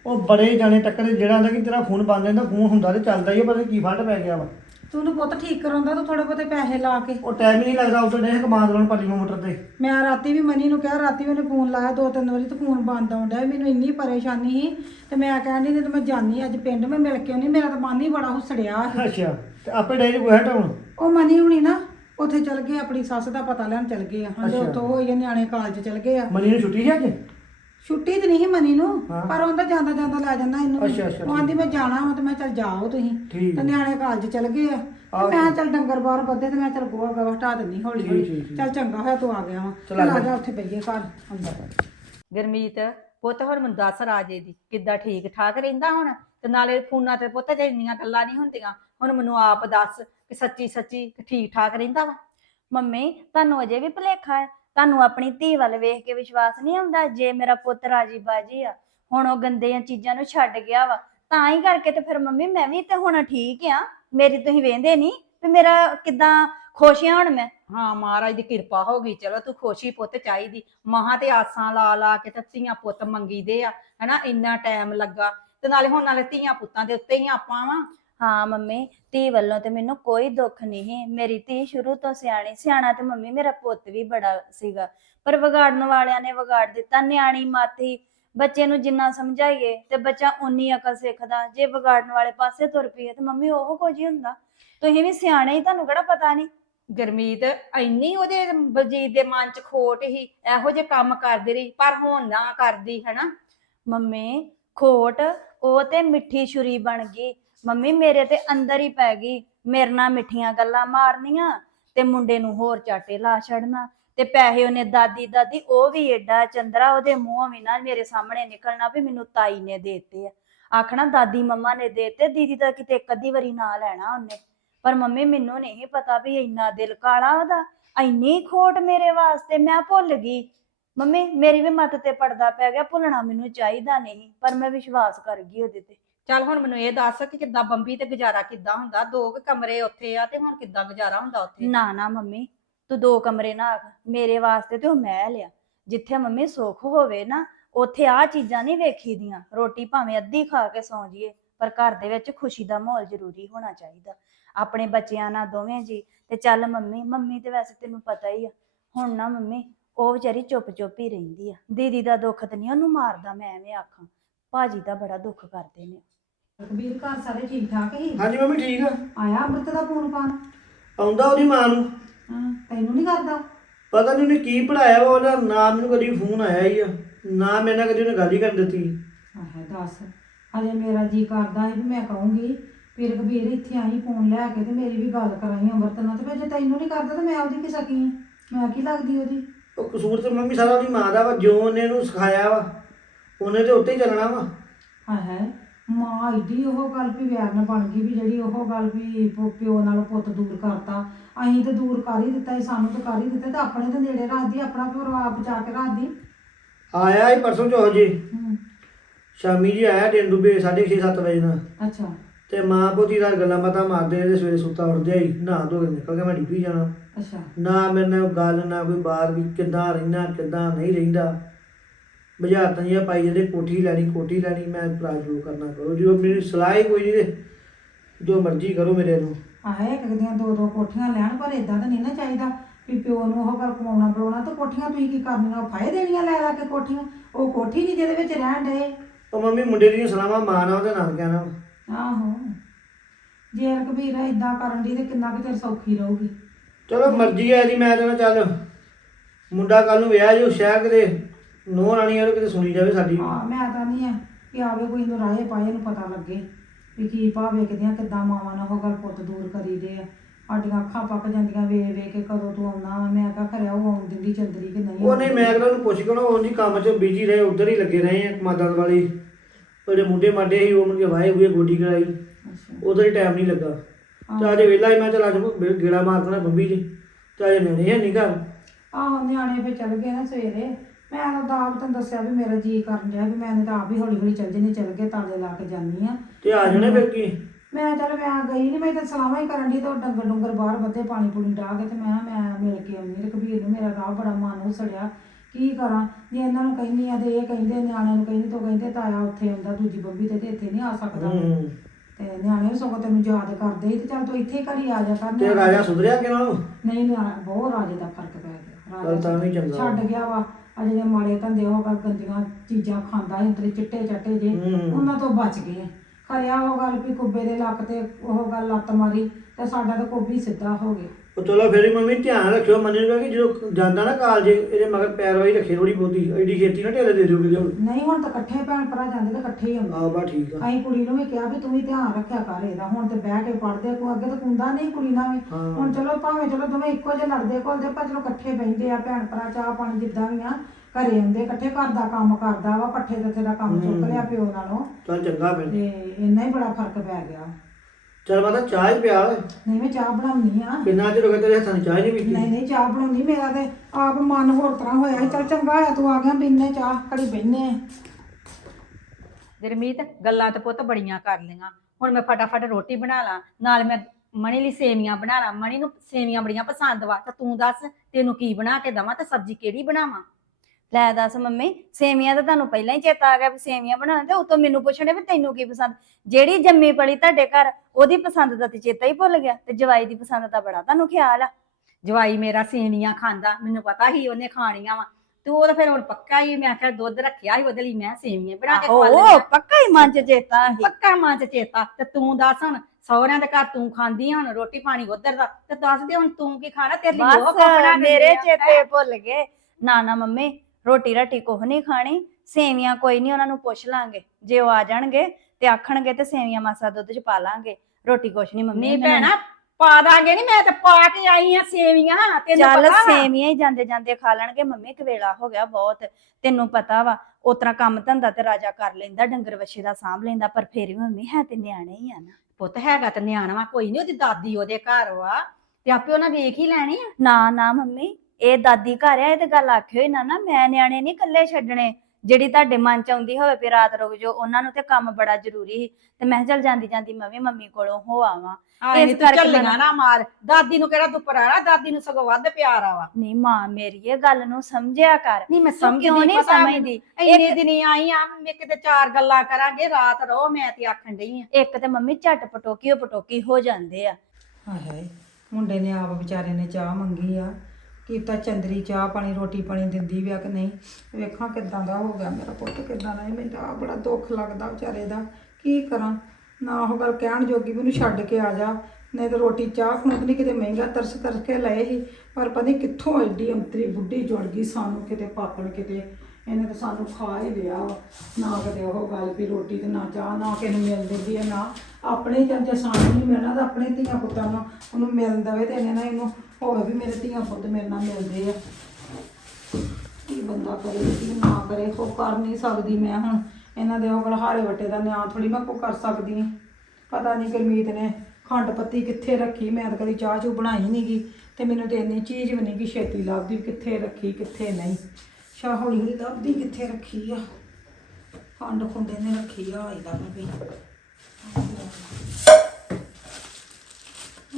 ਉਹ ਬੜੇ ਜਾਣੇ ਟੱਕਰੇ ਜਿਹੜਾ ਆਂਦਾ ਕਿ ਤੇਰਾ ਫੋਨ ਬੰਦ ਰਹਿੰਦਾ ਫੋਨ ਹੁੰਦਾ ਤੇ ਚੱਲਦਾ ਹੀ ਆ, ਪਤਾ ਨੀ ਕੀ ਫਲਟ ਪੈ ਗਿਆ ਵਾ। ਤੂੰ ਉਹਨੂੰ ਪੁੱਤ ਠੀਕ ਕਰਾਉਂਦਾ ਤੂੰ ਥੋੜੇ ਬਹੁਤੇ ਪੈਸੇ ਲਾ ਕੇ। ਉਹ ਟਾਈਮ ਹੀ ਨਹੀਂ ਲੱਗਦਾ ਉਧਰ ਨੇ ਕਮਾਂਡ ਲਾਉਣ ਪੱਲੀ ਮੋਟਰ ਤੇ। ਮੈਂ ਰਾਤੀ ਵੀ ਮਨੀ ਨੂੰ ਕਿਹਾ ਰਾਤੀ ਉਹਨੇ ਫੋਨ ਲਾਇਆ ਦੋ ਤਿੰਨ ਵਾਰੀ ਤੇ ਫੋਨ ਬੰਦ ਡਿਆ ਮੈਨੂੰ ਇੰਨੀ ਪਰੇਸ਼ਾਨੀ ਸੀ ਤੇ ਮੈਂ ਕਹਿੰਦੀ ਨਹੀਂ ਤੇ ਮੈਂ ਜਾਨੀ ਅੱਜ ਪਿੰਡ ਮੈਂ ਮਿਲ ਕੇ ਆਉਣੀ ਮੇਰਾ ਤਾਂ ਮਨ ਹੀ ਬੜਾ ਹੁਸੜਿਆ ਸੀ। ਅੱਛਾ ਤੇ ਆਪੇ ਡੈਡੀ ਕੋਈ ਹਟਾਉਣ? ਉਹ ਮਨੀ ਹੁਣੀ ਨਾ ਉੱਥੇ ਚਲ ਗਏ ਆਪਣੀ ਸੱਸ ਦਾ ਪਤਾ ਲੈਣ ਚਲ ਗਏ ਆ। ਹਾਂਜੀ ਅੱਛਾ। ਉੱਥੋਂ ਆ ਨਿਆਣੇ ਕਾਲਜ ਚਲ ਗਏ ਆ। ਮਨੀ ਨੂੰ ਛੁੱਟੀ ਹੈ ਅੱਜ? ਛੁੱਟੀ ਤੇ ਨਹੀਂ ਸੀ ਮਨੀ ਨੂੰ ਹਾਂ। ਪਰ ਉਹਦਾ ਜਾਂਦਾ ਜਾਂਦਾ ਲੈ ਜਾਂਦਾ ਇਹਨੂੰ ਵੀ। ਅੱਛਾ, ਅੱਛਾ, ਉਹ ਆਂਦੀ ਮੈਂ ਜਾਣਾ ਵਾ ਤੇ ਮੈਂ ਚੱਲ ਜਾਓ ਤੁਸੀਂ ਠੀਕ ਤੇ। ਨਿਆਣੇ ਕਾਲਜ ਚਲ ਗਏ ਆ। ਤੇ ਮੈਂ ਚੱਲ ਡੰਗਰ ਬਾਹਰ ਬੱਧੇ ਤੇ ਮੈਂ ਚੱਲ ਗੋਹਾ ਗਵਾ ਹਟਾ ਦਿੰਨੀ ਹੌਲੀ ਠੀਕ, ਹੌਲੀ ਠੀਕ, ਠੀਕ। ਚੱਲ ਚੰਗਾ ਹੋਇਆ ਤੂੰ ਆ ਗਿਆ ਵਾ ਚੱਲ ਆ ਚੱਲ ਆ ਜਾ। ਉੱਥੇ ਬਈਏ ਘਰ ਅੰਦਰ ਗੁਰਮੀਤ ਪੁੱਤ ਹੁਣ ਮੈਨੂੰ ਦੱਸ ਰਾਜੇ ਦੀ ਕਿੱਦਾਂ ਠੀਕ ਠਾਕ ਰਹਿੰਦਾ ਹੁਣ ਤੇ ਨਾਲੇ ਫੋਨਾਂ ਤੇ ਪੁੱਤ ਜੇ ਇੰਨੀਆਂ ਗੱਲਾਂ ਨਹੀਂ ਹੁੰਦੀਆਂ ਹੁਣ ਮੈਨੂੰ ਆਪ ਦੱਸ ਕਿ ਸੱਚੀ ਸੱਚੀ ਕਿ ਠੀਕ ਠਾਕ ਰਹਿੰਦਾ ਵਾ ਮੰਮੀ ਤੁਹਾਨੂੰ ਅਜੇ ਵੀ ਭੁਲੇਖਾ ਹੈ ਤੁਹਾਨੂੰ ਆਪਣੀ ਧੀ ਵੱਲ ਵੇਖ ਕੇ ਵਿਸ਼ਵਾਸ ਨਹੀਂ ਆਉਂਦਾ, ਜੇ ਮੇਰਾ ਪੁੱਤ ਰਾਜੀ ਬਾਜੀ ਆ, ਹੁਣ ਉਹ ਗੰਦੀਆਂ ਚੀਜ਼ਾਂ ਨੂੰ ਛੱਡ ਗਿਆ ਵਾ, ਤਾਂ ਹੀ ਕਰਕੇ ਤੇ ਫਿਰ ਮੰਮੀ ਮੈਂ ਵੀ ਤੇ ਹੁਣ ਠੀਕ ਆ, ਮੇਰੀ ਤੁਸੀਂ ਵੇਂਦੇ ਨਹੀਂ ਵੀ ਮੇਰਾ ਕਿਦਾਂ ਖੁਸ਼ ਆ ਹੁਣ ਮੈਂ? ਹਾਂ, ਮਹਾਰਾਜ ਦੀ ਕਿਰਪਾ ਹੋ ਗਈ, ਚਲੋ ਤੂੰ ਖੁਸ਼ੀ ਪੁੱਤ ਚਾਹੀਦੀ, ਮਹਾਂ ਤੇ ਆਸਾਂ ਲਾ ਲਾ ਕੇ ਤੇ ਧੀਆਂ ਪੁੱਤ ਮੰਗੀਦੇ ਆ, ਹਨਾ, ਇੰਨਾ ਟਾਈਮ ਲੱਗਾ, ਤੇ ਨਾਲੇ ਹੁਣ ਨਾਲੇ ਧੀਆਂ ਪੁੱਤਾਂ ਦੇ ਉੱਤੇ ਹੀ ਆਪਾਂ ਵਾਂ। ਹਾਂ ਮੰਮੀ ਧੀ ਵੱਲੋਂ ਤੇ ਮੈਨੂੰ ਕੋਈ ਦੁੱਖ ਨਹੀਂ ਮੇਰੀ ਧੀ ਸ਼ੁਰੂ ਤੋਂ ਸਿਆਣੀ ਸਿਆਣਾ ਤੇ ਮੰਮੀ ਮੇਰਾ ਪੁੱਤ ਵੀ ਬੜਾ ਸੀਗਾ। ਪਰ ਵਿਗਾੜਨ ਵਾਲਿਆਂ ਨੇ ਵਿਗਾੜ ਦਿੱਤਾ ਨਿਆਣੀ ਮਾਤੀ ਬੱਚੇ ਨੂੰ ਜਿੰਨਾ ਸਮਝਾਈਏ ਤੇ ਬੱਚਾ ਉਨੀ ਅਕਲ ਸਿੱਖਦਾ। ਜੇ ਵਿਗਾੜਨ ਵਾਲੇ ਪਾਸੇ ਤੁਰ ਪਈਏ ਤੇ ਮੰਮੀ ਉਹ ਕੁਝ ਹੀ ਹੁੰਦਾ। ਤੁਸੀਂ ਵੀ ਸਿਆਣੇ ਹੀ ਤੁਹਾਨੂੰ ਕਿਹੜਾ ਪਤਾ ਨਹੀਂ ਗਰਮੀਤ ਇੰਨੀ ਉਹਦੇ ਬਲਜੀਤ ਦੇ ਮਨ ਚ ਖੋਟ ਹੀ ਇਹੋ ਜਿਹੇ ਕੰਮ ਕਰਦੀ ਰਹੀ ਪਰ ਹੁਣ ਨਾ ਕਰਦੀ ਹਨਾ? ਮੰਮੀ ਖੋਟ ਉਹ ਤੇ ਮਿੱਠੀ ਛੁਰੀ ਬਣ ਗਈ। ਮੰਮੀ ਮੇਰੇ ਤੇ ਅੰਦਰ ਹੀ ਪੈ ਗਈ। ਮੇਰੇ ਨਾਲ ਮਿੱਠੀਆਂ ਗੱਲਾਂ ਮਾਰਨੀਆਂ ਤੇ ਮੁੰਡੇ ਨੂੰ ਹੋਰ ਚਾਟੇ ਲਾ ਛੱਡਣਾ ਤੇ ਪੈਸੇ ਉਹਨੇ ਦਾਦੀ ਦਾਦੀ, ਉਹ ਵੀ ਏਡਾ ਚੰਦਰਾ, ਉਹਦੇ ਮੂੰਹੋਂ ਵੀ ਨਾ ਮੇਰੇ ਸਾਹਮਣੇ ਨਿਕਲਣਾ ਵੀ ਮੈਨੂੰ ਤਾਈ ਨੇ ਦੇਤੇ ਆ। ਆਖਣਾ ਦਾਦੀ ਮੰਮਾ ਨੇ ਦੇਤੇ, ਦੀਦੀ ਦਾ ਕਿਤੇ ਇੱਕ ਅੱਧੀ ਵਾਰੀ ਨਾ ਲੈਣਾ ਉਹਨੇ। ਪਰ ਮੰਮੀ ਮੈਨੂੰ ਨਹੀਂ ਪਤਾ ਵੀ ਇੰਨਾ ਦਿਲ ਕਾਲਾ ਉਹਦਾ, ਇੰਨੀ ਖੋਟ ਮੇਰੇ ਵਾਸਤੇ, ਮੈਂ ਭੁੱਲ ਗਈ। ਮੰਮੀ, ਮੇਰੀ ਵੀ ਮੱਤ ਤੇ ਪੜਦਾ ਪੈ ਗਿਆ, ਭੁੱਲਣਾ ਮੈਨੂੰ ਚਾਹੀਦਾ ਨਹੀਂ, ਪਰ ਮੈਂ ਵਿਸ਼ਵਾਸ ਕਰ ਗਈ ਉਹਦੇ ਤੇ। ਚੱਲ ਹੁਣ ਮੈਨੂੰ ਇਹ ਦੱਸ ਕਿ ਕਿੱਦਾਂ ਬੰਬੀ ਤੇ ਗੁਜ਼ਾਰਾ ਕਿੱਦਾਂ ਹੁੰਦਾ? ਦੋ ਕੁ ਕਮਰੇ ਉੱਥੇ ਆ ਤੇ ਹੁਣ ਕਿੱਦਾਂ ਗੁਜ਼ਾਰਾ ਹੁੰਦਾ ਉੱਥੇ? ਨਾ ਨਾ ਮੰਮੀ, ਤੂੰ ਦੋ ਕਮਰੇ ਨਾ ਆਖ ਮੇਰੇ ਵਾਸਤੇ ਤੇ ਉਹ ਮਹਿਲ ਆ। ਜਿੱਥੇ ਮੰਮੀ ਸੁੱਖ ਹੋਵੇ ਨਾ, ਉੱਥੇ ਆ ਚੀਜ਼ਾਂ ਨਹੀਂ ਵੇਖੀਦੀਆਂ। ਰੋਟੀ ਭਾਵੇਂ ਅੱਧੀ ਖਾ ਕੇ ਸੌਂ ਜਾਈਏ, ਪਰ ਘਰ ਦੇ ਵਿੱਚ ਖੁਸ਼ੀ ਦਾ ਮਾਹੌਲ ਜ਼ਰੂਰੀ ਹੋਣਾ ਚਾਹੀਦਾ। ਆਪਣੇ ਬੱਚਿਆਂ ਨਾਲ ਦੋਵੇਂ ਜੀ। ਤੇ ਚੱਲ ਮੰਮੀ ਮੰਮੀ ਤੇ ਵੈਸੇ ਤੈਨੂੰ ਪਤਾ ਹੀ ਆ। ਹੁਣ ਨਾ ਮੰਮੀ, ਉਹ ਵਿਚਾਰੀ ਚੁੱਪ ਚੁੱਪ ਹੀ ਰਹਿੰਦੀ ਆ। ਦੀਦੀ ਦਾ ਦੁੱਖ ਤੇ ਨਹੀਂ ਉਹਨੂੰ ਮਾਰਦਾ, ਮੈਂ ਐਵੇਂ ਆਖਾਂ। ਭਾਜੀ ਦਾ ਬੜਾ ਦੁੱਖ ਕਰਦੇ ਨੇ। ਕਬੀਰ ਘਰ ਸਾਰੇ ਠੀਕ ਠਾਕ ਹੀ? ਹਾਂਜੀ ਮੰਮੀ ਠੀਕ ਆ। ਆਇਆ ਅੰਮ੍ਰਿਤ ਦਾ ਫੋਨ ਪਾਣ ਆਉਂਦਾ ਉਹਦੀ ਮਾਂ ਨੂੰ। ਹਾਂ ਤੈਨੂੰ ਨਹੀਂ ਕਰਦਾ? ਪਤਾ ਨਹੀਂ ਉਹਨੇ ਕੀ ਪੜਾਇਆ ਵਾ ਉਹਦਾ ਨਾ ਮੈਨੂੰ ਕਦੀ ਫੋਨ ਆਇਆ ਹੀ ਆ। ਨਾ ਮੇਰੇ ਨਾਲ ਕਦੀ ਉਹਨੇ ਗੱਲ ਹੀ ਕਰਨ ਦਿੱਤੀ। ਆਹ ਦੱਸ ਹਜੇ ਮੇਰਾ ਜੀ ਕਰਦਾ ਸੀ ਵੀ ਮੈਂ ਕਹੂੰਗੀ ਫਿਰ ਕਬੀਰ ਇੱਥੇ ਆਈ ਫੋਨ ਲੈ ਕੇ ਤੇ ਮੇਰੀ ਵੀ ਗੱਲ ਕਰਾਈ ਅੰਮ੍ਰਿਤ ਨਾਲ ਤੇ ਜੇ ਤੈਨੂੰ ਨਹੀਂ ਕਰਦਾ ਤੇ ਮੈਂ ਉਹਦੀ ਕੀ ਸਕੀ ਆਂ? ਮੈਂ ਕੀ ਲੱਗਦੀ ਉਹਦੀ? ਉਹ ਕਸੂਰ ਤੇ ਮੰਮੀ ਸਾਰਾ ਉਹਦੀ ਮਾਂ ਦਾ ਵਾ ਜੋ ਉਹਨੇ ਇਹਨੂੰ ਸਿਖਾਇਆ ਵਾ ਉਹਨੇ ਤੇ ਉੱਤੇ ਹੀ ਚੱਲਣਾ ਵਾ। ਹਾਂ ਹੈ ਮਾਂ ਏਡੀ ਉਹ ਗੱਲ ਵੀ ਵੈਰਨ ਬਣ ਗਈ ਵੀ ਜਿਹੜੀ ਉਹ ਗੱਲ ਵੀ ਪ- ਪਿਓ ਨਾਲੋਂ ਪੁੱਤ ਦੂਰ ਕਰਤਾ। ਅਸੀਂ ਤੇ ਦੂਰ ਕਰ ਹੀ ਦਿੱਤਾ ਸੀ ਸਾਨੂੰ ਤਾਂ ਕਰ ਹੀ ਦਿੱਤਾ। ਤੇ ਆਪਣੇ ਤੇ ਨੇੜੇ ਰੱਖਦੀ ਆਪਣਾ ਪਰਿਵਾਰ ਬਚਾ ਕੇ ਰੱਖਦੀ। ਆਇਆ ਹੀ ਪਰਸੋਂ ਚੌਥ ਜੀ। ਹੂੰ। ਸ਼ਾਮੀ ਜੀ ਆਇਆ ਦਿਨ ਡੁੱਬੇ 6:30 7 ਵਜੇ ਨਾਲ। ਅੱਛਾ। ਤੇ ਮਾਂ ਪੋਤੀ ਦਾ ਗੱਲਾਂ ਬਾਤਾਂ ਮਾਰਦੇ ਰਹੇ ਸਵੇਰੇ ਸੁੱਤਾ ਉੱਠਦੇ ਹੀ ਨਹਾ ਧੋ ਕੇ ਨਿਕਲ ਗਿਆ ਮੈਂ ਡਿਊਟੀ ਜਾਣਾ। ਅੱਛਾ। ਨਾ ਮੇਰੇ ਨਾਲ ਗੱਲ ਨਾ ਕੋਈ ਬਾਤ ਵੀ ਕਿੱਦਾਂ ਰਹਿਣਾ ਕਿੱਦਾਂ ਨਹੀਂ ਰਹਿੰਦਾ। ਬੁਝਾਰਤਾਂ ਜਿਹੀਆਂ ਪਾਈ ਜਿਹੜੇ ਕੋਠੀ ਲੈਣੀ ਕੋਠੀ ਲੈਣੀ ਮੈਂ ਪਲਾਜ ਜੋ ਕਰਨਾ ਕਰੋ। ਜੋ ਮੇਰੀ ਸਲਾਹ ਹੀ ਕੋਈ ਨਹੀਂ ਜੋ ਮਰਜ਼ੀ ਕਰੋ ਮੇਰੇ ਨੂੰ। ਆਹ ਇੱਕ ਦੀਆਂ ਦੋ ਦੋ ਕੋਠੀਆਂ ਲੈਣ ਪਰ ਇਦਾਂ ਤਾਂ ਨਹੀਂ ਨਾ ਚਾਹੀਦਾ ਵੀ ਪਿਓ ਨੂੰ ਉਹ ਗੱਲ ਕਮਾਉਣਾ ਬੁਲਾਉਣਾ ਤਾਂ ਕੋਠੀਆਂ ਤੁਸੀਂ ਕੀ ਕਰਨੀਆਂ ਉਹ ਫਾਇਦੇ ਦੇਣੀਆਂ ਲੈ ਲੈ ਕੇ ਕੋਠੀਆਂ ਉਹ ਕੋਠੀ ਨਹੀਂ ਜਿਹਦੇ ਵਿੱਚ ਰਹਿਣ ਡਏ ਉਹ ਮੰਮੀ ਮੁੰਡੇ ਦੀਆਂ ਸਲਾਹਾਂ ਮਾਂ ਨਾਲ ਉਹਦੇ ਨਾਲ ਕਹਿਣਾ। ਆਹੋ ਜੇ ਕਬੀਰ ਇਦਾਂ ਕਰਨ ਦੀ ਤੇ ਕਿੰਨਾ ਕੁ ਚਿਰ ਸੌਖੀ ਰਹੂਗੀ? ਚਲੋ ਮਰਜ਼ੀ ਹੈ ਇਹਦੀ ਮੈਂ ਤਾਂ ਚੱਲ ਮੁੰਡਾ ਕੱਲ ਨੂੰ ਵਿਆਹ ਜੋ ਸ਼ਹਿਰ ਕਿਤੇ। ਨੋ ਰਾਣੀ ਵਾਲੇ ਕਿਤੇ ਸੁਣੀ ਜਾਵੇ ਸਾਡੀ। ਹਾਂ ਮੈਂ ਤਾਂ ਨਹੀਂ ਆ ਕਿ ਆਵੇ ਕੋਈ ਨੂੰ ਰਾਏ ਪਾਏ ਨੂੰ ਪਤਾ ਲੱਗੇ ਵੀ ਕੀ ਭਾਵੇਂ ਕਿਦੀਆਂ ਕਿੱਦਾਂ ਮਾਵਾਂ ਨਾਲ ਉਹ ਗੱਲ ਪੁੱਤ ਦੂਰ ਕਰੀਦੇ ਆ। ਸਾਡੀਆਂ ਅੱਖਾਂ ਪੱਕ ਜਾਂਦੀਆਂ ਵੇ ਵੇ ਕੇ ਕਦੋਂ ਤੂੰ ਆਉਣਾ ਵਾ। ਮੈਂ ਕਹਾ ਖਰਿਆ ਉਹ ਆਉਣ ਦਿੰਦੀ ਚੰਦਰੀ ਕਿ ਨਹੀਂ ਉਹ ਨਹੀਂ ਮੈਂ ਅਗਲਾ ਨੂੰ ਪੁੱਛ ਕੇ ਨਾ ਉਹ ਜੀ ਕੰਮ 'ਚ ਬਿਜ਼ੀ ਰਹੇ ਉਧਰ ਹੀ ਲੱਗੇ ਰਹੇ ਆ ਕਮਾਦਾਂ ਵਾਲੀ। ਉਹਦੇ ਮੁੰਡੇ ਮਾਡੇ ਸੀ ਉਹ ਕੇ ਵਾਏ ਹੋਏ ਗੋਡੀ ਕਰਾਈ ਅੱਛਾ। ਉਧਰ ਹੀ ਟਾਈਮ ਨਹੀਂ ਲੱਗਾ। ਤੇ ਅੱਜ ਵੇਲਾ ਹੀ ਮੈਂ ਚਲ ਅੱਜ ਗੇ- ਗੇੜਾ ਮਾਰ ਦੇਣਾ ਬੰਬੀ 'ਚ। ਤੇ ਅੱਜ ਨਿਆਣੇ ਹੈ ਨਹੀਂ ਘਰ। ਆਹੋ ਨਿਆਣੇ ਫੇ ਚੱਲ ਗਏ ਨਾ ਸਵੇਰੇ। ਮੈਂ ਤਾਂ ਆਪ ਤੈਨੂੰ ਦੱਸਿਆ ਵੀ ਮੇਰਾ ਜੀ ਕਰਨ ਡਿਆ ਵੀ ਮੈਂ ਤਾਂ ਆਪ ਹੀ ਹੌਲੀ ਹੌਲੀ ਚੱਲ ਜਣੀ ਚੱਲ ਗਏ ਤਾਲੇ ਲਾ ਕੇ ਜਾਨੀ ਆ ਤੇ ਆ ਜਾਣੇ ਫਿਰ ਕੀ? ਮੈਂ ਚੱਲ ਮੈਂ ਗਈ ਨਹੀਂ ਮੈਂ ਤਾਂ ਸਲਾਮਾਂ ਹੀ ਕਰਨ ਦੀ ਤਾਂ ਡੰਗਰ ਡੰਗਰ ਬਾਹਰ ਬੱਦੇ ਪਾਣੀ ਪੂਣੀ ਡਾਹ ਕੇ ਤੇ ਮੈਂ ਕਿਹਾ ਮੈਂ ਮਿਲ ਕੇ ਆਉਂਦੀ ਹਾਂ। ਰਘਬੀਰ ਨੂੰ ਮੇਰਾ ਰਾਹ ਬੜਾ ਮਨ ਉਸੜਿਆ ਕੀ ਕਰਾਂ? ਜੇ ਇਹਨਾਂ ਨੂੰ ਕਹਿੰਦੀ ਆ ਤੇ ਇਹ ਕਹਿੰਦੇ ਨਿਆਣਿਆਂ ਨੂੰ ਕਹਿੰਦੀ ਤੋ ਕਹਿੰਦੇ ਤਾਇਆ ਉੱਥੇ ਆਉਂਦਾ ਦੂਜੀ ਬੰਬੀ ਤੇ ਤੇ ਇੱਥੇ ਨਹੀਂ ਆ ਸਕਦਾ। ਹੂੰ। ਤੇ ਨਿਆਣੇ ਵੀ ਸਗੋਂ ਤੈਨੂੰ ਯਾਦ ਕਰਦੇ ਸੀ ਤੇ ਚੱਲ ਤੂੰ ਇੱਥੇ ਘਰੀ ਆ ਜਾ ਕਰ। ਤੇ ਨਿਆਣੇ- ਰਾਜਾ ਸੁਧਰਿਆ ਕਿ ਨਾਲੋਂ ਨਹੀਂ ਨਿਆਣਾ ਬਹੁਤ ਰਾਜੇ ਦਾ ਫ਼ਰਕ ਪੈ ਗਿਆ। ਚੱਲ ਤਾਂ ਵੀ ਚੰਗਾ। ਛੱਡ ਗਿਆ ਵਾ। ਆ ਜਿਹੜੇ ਮਾੜੇ ਧੰਦੇ ਉਹ ਗੱਲ ਗੰਦੀਆਂ ਚੀਜ਼ਾਂ ਖਾਂਦਾ ਸੀ ਅੰਦਰੇ ਚਿੱਟੇ ਚੱਟੇ ਜੇ ਹੂੰ। ਉਹਨਾਂ ਤੋਂ ਬਚ ਗਏ ਖਰਿਆ ਉਹ ਗੱਲ ਵੀ ਕੁੱਬੇ ਦੇ ਲੱਕ ਤੇ ਉਹ ਗੱਲ ਲੱਤ ਮਾਰੀ ਤੇ ਸਾਡਾ ਤਾਂ ਕੋਬੀ ਸਿੱਧਾ ਹੋ ਗਿਆ ਉਹ ਚਲੋ ਫਿਰ ਵੀ ਮੰਮੀ ਧਿਆਨ ਰੱਖਿਓ ਮੰਨੇਗਾ ਕਿ ਜਦੋਂ ਜਾਂਦਾ ਨਾ ਕਾਲਜ ਇਹਦੇ ਮਗਰ ਪੈਰ ਵਾਈ ਰੱਖੇ ਥੋੜੀ ਬਹੁਤੀ ਐਡੀ ਛੇਤੀ ਨਾ ਢੇਲੇ ਦੇ ਦਿਓ ਕਿਤੇ ਹੁਣ। ਨਹੀਂ ਹੁਣ ਤਾਂ ਇਕੱਠੇ ਭੈਣ ਭਰਾ ਜਾਂਦੇ ਤਾਂ ਇਕੱਠੇ ਹੀ ਆਉਂਦੇ ਆਹ ਬਾ ਠੀਕ ਆ। ਅਸੀਂ ਕੁੜੀ ਨੂੰ ਵੀ ਕਿਹਾ ਵੀ ਤੂੰ ਵੀ ਧਿਆਨ ਰੱਖਿਆ ਕਰ ਇਹਦਾ ਹੁਣ ਤੇ ਬਹਿ ਕੇ ਪੜਦੇ ਕੋ ਅੱਗੇ ਤਾਂ ਕੁੰਦਾ ਨਹੀਂ ਕੁੜੀ ਨਾਲ ਵੀ। ਹਾਂ। ਹੁਣ ਚਲੋ ਭਾਵੇਂ ਚਲੋ ਦੋਵੇਂ ਇੱਕੋ ਜਿਹੇ ਲੜਦੇ ਕੋਲਦੇ ਪਰ ਚਲੋ ਇਕੱਠੇ ਬਹਿੰਦੇ ਆ ਭੈਣ ਭਰਾ ਚਾਹ ਪਾਣੀ ਜਿੱਦਾਂ ਵੀ ਆ ਘਰੇ ਆਉਂਦੇ ਇਕੱਠੇ ਘਰ ਦਾ ਕੰਮ ਕਰਦਾ ਵਾ ਪੱਠੇ ਦੱਥੇ ਦਾ ਕੰਮ ਚੁੱਕ ਲਿਆ ਪਿਓ ਨਾਲੋਂ। ਚੱਲ ਚੰਗਾ ਫਿਰ। ਤੇ ਇੰਨਾ ਹੀ ਬੜਾ ਫ਼ਰਕ ਪੈ ਗਿਆ। ਚੱਲ ਮੈਂ ਤਾਂ ਚਾਹ ਹੀ ਪਿਆ ਓਏ। ਨਹੀਂ ਮੈਂ ਚਾਹ ਬਣਾਉਣੀ ਆ। ਕਿੰਨਾ ਚਿਰ ਹੋ ਗਿਆ ਤੇਰੇ ਹੱਥਾਂ 'ਚ ਚਾਹ ਹੀ ਨਹੀਂ ਪੀਤੀ? ਨਹੀਂ ਨਹੀਂ ਚਾਹ ਬਣਾਉਣੀ ਮੇਰਾ ਤੇ ਆਪ ਮਨ ਹੋਰ ਤਰ੍ਹਾਂ ਹੋਇਆ ਸੀ। ਚਲ ਚੰਗਾ ਹੋਇਆ ਤੂੰ ਆ ਗਿਆ ਪੀਨੇ ਚਾਹ ਘੜੀ ਬਹਿਨੇ ਆ ਜਰਮੀਤ ਗੱਲਾਂ ਤੇ ਪੁੱਤ ਬੜੀਆਂ ਕਰ ਲਈਆਂ। ਹੁਣ ਮੈਂ ਫਟਾਫਟ ਰੋਟੀ ਬਣਾ ਲਾਂ ਨਾਲ ਮੈਂ ਮਣੀ ਲਈ ਸੇਵੀਆਂ ਬਣਾ ਲਾਂ। ਮਣੀ ਨੂੰ ਸੇਵੀਆਂ ਬੜੀਆਂ ਪਸੰਦ ਵਾ ਤਾਂ ਤੂੰ ਦੱਸ ਤੈਨੂੰ ਕੀ ਬਣਾ ਕੇ ਦਵਾਂ ਤੇ ਸਬਜ਼ੀ ਕਿਹੜੀ ਬਣਾਵਾਂ? ਲੈ ਦੱਸ ਮੰਮੀ ਸੇਵੀਆਂ ਤਾਂ ਤੁਹਾਨੂੰ ਪਹਿਲਾਂ ਹੀ ਚੇਤਾ ਆ ਗਿਆ ਵੀ ਸੇਵੀਆਂ ਬਣਾਉਣ ਤੇ ਉਤੋਂ ਮੈਨੂੰ ਪੁੱਛਣੇ ਵੀ ਤੈਨੂੰ ਕੀ ਪਸੰਦ? ਜਿਹੜੀ ਜੰਮੀ ਪਲੀ ਤੁਹਾਡੇ ਘਰ ਉਹਦੀ ਪਸੰਦ ਦਾ ਤੇ ਚੇਤਾ ਹੀ ਭੁੱਲ ਗਿਆ ਤੇ ਜਵਾਈ ਦੀ ਪਸੰਦ ਦਾ ਬੜਾ ਤੁਹਾਨੂੰ ਖਿਆਲ ਆ। ਜਵਾਈ ਮੇਰਾ ਸੇਵੀਆਂ ਖਾਂਦਾ ਮੈਨੂੰ ਪਤਾ ਹੀ ਉਹਨੇ ਖਾਣੀਆਂ ਵਾ। ਤੇ ਉਹ ਤਾਂ ਫਿਰ ਹੁਣ ਪੱਕਾ ਹੀ ਮੈਂ ਆਖਿਆ ਦੁੱਧ ਰੱਖਿਆ ਸੀ ਉਹਦੇ ਲਈ ਮੈਂ ਸੇਵੀਆਂ ਬਣਾ ਕੇ ਖਵਾ ਲੈਂਦੀ। ਪੱਕਾ ਹੀ ਮਨ ਚ ਚੇਤਾ ਸੀ। ਪੱਕਾ ਮਾਂ ਚ ਚੇਤਾ। ਤੇ ਤੂੰ ਦੱਸ ਹੁਣ ਸਹੁਰਿਆਂ ਦੇ ਘਰ ਤੂੰ ਖਾਂਦੀ ਆ ਹੁਣ ਰੋਟੀ ਪਾਣੀ ਉਧਰ ਦਾ? ਤੇ ਦੱਸ ਦੇ ਹੁਣ ਤੂੰ ਕੀ ਖਾਣਾ? ਤੇਰੇ ਲਈ ਉਹ ਮੇਰੇ। ਚੇਤੇ ਭੁੱਲ ਗਏ। ਨਾ ਨਾ ਮੰਮੀ ਰੋਟੀ ਰਾਟੀ ਕੁਛ ਨਹੀਂ ਖਾਣੀ ਸੇਵੀਆਂ ਕੋਈ ਨਹੀਂ ਉਹਨਾਂ ਨੂੰ ਪੁੱਛ ਲਾਂਗੇ। ਜੇ ਉਹ ਆ ਜਾਣਗੇ ਤੇ ਆਖਣਗੇ ਤੇ ਸੇਵੀਆਂ ਮਾਸਾ ਦੁੱਧ ਚ ਪਾ ਲਾਂਗੇ। ਰੋਟੀ ਕੁਛ ਨਹੀਂ ਮੰਮੀ ਨਹੀਂ ਭੈਣਾ ਪਾ ਦਾਂਗੇ ਨਹੀਂ ਮੈਂ ਤੇ ਪਾ ਕੇ ਆਈ ਆ ਸੇਵੀਆਂ ਤੈਨੂੰ ਚੱਲ ਪਤਾ ਵਾ। ਸੇਵੀਆਂ ਹੀ ਜਾਂਦੇ ਜਾਂਦੇ ਖਾ ਲੈਣਗੇ। ਮੰਮੀ ਕਵੇਲਾ ਹੋ ਗਿਆ ਬਹੁਤ ਤੈਨੂੰ ਪਤਾ ਵਾ ਉਤਰਾ ਕੰਮ ਧੰਦਾ ਤੇ ਰਾਜਾ ਕਰ ਲੈਂਦਾ ਡੰਗਰ ਵੱਛੇ ਦਾ ਸਾਂਭ ਲੈਂਦਾ ਪਰ ਫੇਰ ਵੀ ਮੰਮੀ ਹੈ ਤੇ ਨਿਆਣੇ ਹੀ ਆ ਨਾ। ਪੁੱਤ ਹੈਗਾ ਤੇ ਨਿਆਣਾ ਵਾ ਕੋਈ ਨਹੀਂ ਉਹਦੀ ਦਾਦੀ ਉਹਦੇ ਘਰ ਵਾ ਤੇ ਆਪੇ ਉਹਨਾਂ ਵੇਖ ਹੀ ਲੈਣੀ ਆ। ਨਾ ਨਾ ਮੰਮੀ ਇਹ ਦਾਦੀ ਘਰ ਆ ਇਹ ਤੇ ਗੱਲ ਆਖਿਓ ਹੀ ਨਾ ਨਾ ਮੈਂ ਨਿਆਣੇ ਨਹੀਂ ਇਕੱਲੇ ਛੱਡਣੇ ਜਿਹੜੀ ਤੁਹਾਡੇ ਮਨ ਚ ਆਉਂਦੀ ਹੋਵੇ ਵੀ ਰਾਤ ਰੁਕ ਜਾਓ ਉਹਨਾਂ ਨੂੰ ਤੇ ਕੰਮ ਬੜਾ ਜ਼ਰੂਰੀ ਸੀ। ਤੇ ਮੈਂ ਕਿਹਾ ਚੱਲ ਜਾਂਦੀ ਜਾਂਦੀ ਮੈਂ ਵੀ ਮੰਮੀ ਕੋਲੋਂ ਹੋ ਆਵਾਂ। ਇਸ ਤੂੰ ਕਰਕੇ ਝੱਲੀਆਂ ਮੈਂ- ਨਾ ਮਾਰ ਦਾਦੀ ਨੂੰ ਕਿਹੜਾ ਤੂੰ ਪਰਾਣਾ ਦਾਦੀ ਨੂੰ ਸਗੋਂ ਵੱਧ ਪਿਆਰ ਆਵਾ ਨਹੀਂ ਮਾਂ ਮੇਰੀ ਇਹ ਗੱਲ ਨੂੰ ਸਮਝਿਆ ਕਰ। ਨਹੀਂ ਮੈਂ ਕਿਉਂ ਨਹੀਂ ਸਮਝਦੀ? ਇੰਨੇ ਇੱਕ- ਦਿਨੀ ਆਈ ਆ ਮੈਂ ਕਿਤੇ ਚਾਰ ਗੱਲਾਂ ਕਰਾਂਗੇ ਰਾਤ ਰਹੋ ਮੈਂ ਤੇ ਆਖਣ ਡਈ ਆ। ਇੱਕ ਤੇ ਮੰਮੀ ਝੱਟ ਪਟੋਕੀ ਉਹ ਪਟੋਕੀ ਹੋ ਜਾਂਦੇ ਆ। ਹਾਏ ਹਾਏ ਮੁੰਡੇ ਨੇ ਆਪ ਵਿਚਾਰੇ ਨੇ ਚਾਹ ਮੰਗੀ ਆ। ਕੀਤਾ ਚੰਦਰੀ ਚਾਹ ਪਾਣੀ, ਰੋਟੀ ਪਾਣੀ ਦਿੰਦੀ ਵੀ ਕਿ ਨਹੀਂ। ਵੇਖਾਂ ਕਿਦਾਂ ਦਾ ਹੋ ਗਿਆ ਮੇਰਾ ਪੁੱਤ, ਕਿਦਾਂ ਦਾ ਹੈ ਮੈਨੂੰ ਤਾਂ ਬੜਾ ਦੁੱਖ ਲੱਗਦਾ ਵਿਚਾਰੇ ਦਾ। ਕੀ ਕਰਾਂ? ਨਾ ਉਹ ਗੱਲ ਕਹਿਣ ਜੋਗੀ ਮੈਨੂੰ ਛੱਡ ਕੇ ਆ ਜਾ। ਨਹੀਂ ਤਾਂ ਰੋਟੀ, ਚਾਹ ਖਣੋਤ ਨਹੀਂ ਕਿਤੇ ਮਹਿੰਗਾ ਤਰਸ ਤਰਸ ਕੇ ਲਏ ਸੀ, ਪਰ ਪਤਾ ਨਹੀਂ ਕਿੱਥੋਂ ਐਡੀ ਅੰਤਰੀ ਬੁੱਢੀ ਜੁੜ ਗਈ ਸਾਨੂੰ ਕਿਤੇ ਪਾਪਣ ਕਿਤੇ। ਇਹਨੇ ਤਾਂ ਸਾਨੂੰ ਖਾ ਹੀ ਲਿਆ। ਵਾ। ਨਾ ਕਦੇ ਉਹ ਗੱਲ ਵੀ ਰੋਟੀ ਤੇ ਨਾ ਚਾਹ, ਨਾ ਕਿਸੇ ਨੂੰ ਮਿਲ ਦਿੰਦੀ ਹੈ, ਨਾ ਆਪਣੇ ਚੱਲ ਜੇ ਸਾਨੂੰ ਨਹੀਂ ਮਿਲਣਾ ਤਾਂ ਆਪਣੇ ਧੀਆਂ ਪੁੱਤਾਂ ਨੂੰ। ਉਹਨੂੰ ਮਿਲ ਦਵੇ ਤੇ ਇਹਨੇ ਨਾ ਇਹਨੂੰ ਹੋਵੇ ਵੀ ਮੇਰੇ ਧੀਆਂ ਪੁੱਤ ਮੇਰੇ ਨਾਲ ਮਿਲਦੇ ਆ। ਕੀ ਬੰਦਾ ਕਰੇ, ਕੀ ਨਾ ਕਰੇ, ਉਹ ਕਰ ਨਹੀਂ ਸਕਦੀ ਮੈਂ ਹੁਣ। ਇਹਨਾਂ ਦੇ ਉਹ ਗਲਹਾਰੇ ਵੱਟੇ ਦਾ ਨਿਆਂ ਥੋੜੀ ਮੈਂ ਕੋ ਕਰ ਸਕਦੀ ਹਾਂ। ਪਤਾ ਨਹੀਂ ਗੁਰਮੀਤ ਨੇ ਖੰਡ ਪੱਤੀ ਕਿੱਥੇ ਰੱਖੀ, ਮੈਂ ਤਾਂ ਕਦੀ ਚਾਹ ਚੂ ਬਣਾਈ ਨਹੀਂ ਗੀ। ਤੇ ਮੈਨੂੰ ਤੇ ਇੰਨੀ ਚੀਜ਼ ਵੀ ਨਹੀਂ ਕਿ ਛੇਤੀ ਲੱਭਦੀ ਕਿੱਥੇ ਰੱਖੀ, ਕਿੱਥੇ ਨਹੀਂ। ਸ਼ਾਹ ਹੌਲੀ ਹੌਲੀ ਲੱਭਦੀ ਕਿੱਥੇ ਰੱਖੀ ਆ। ਖੰਡ ਖੁੰਡੇ ਨੇ ਰੱਖੀ ਆ ਇਹਦਾ ਵੀ।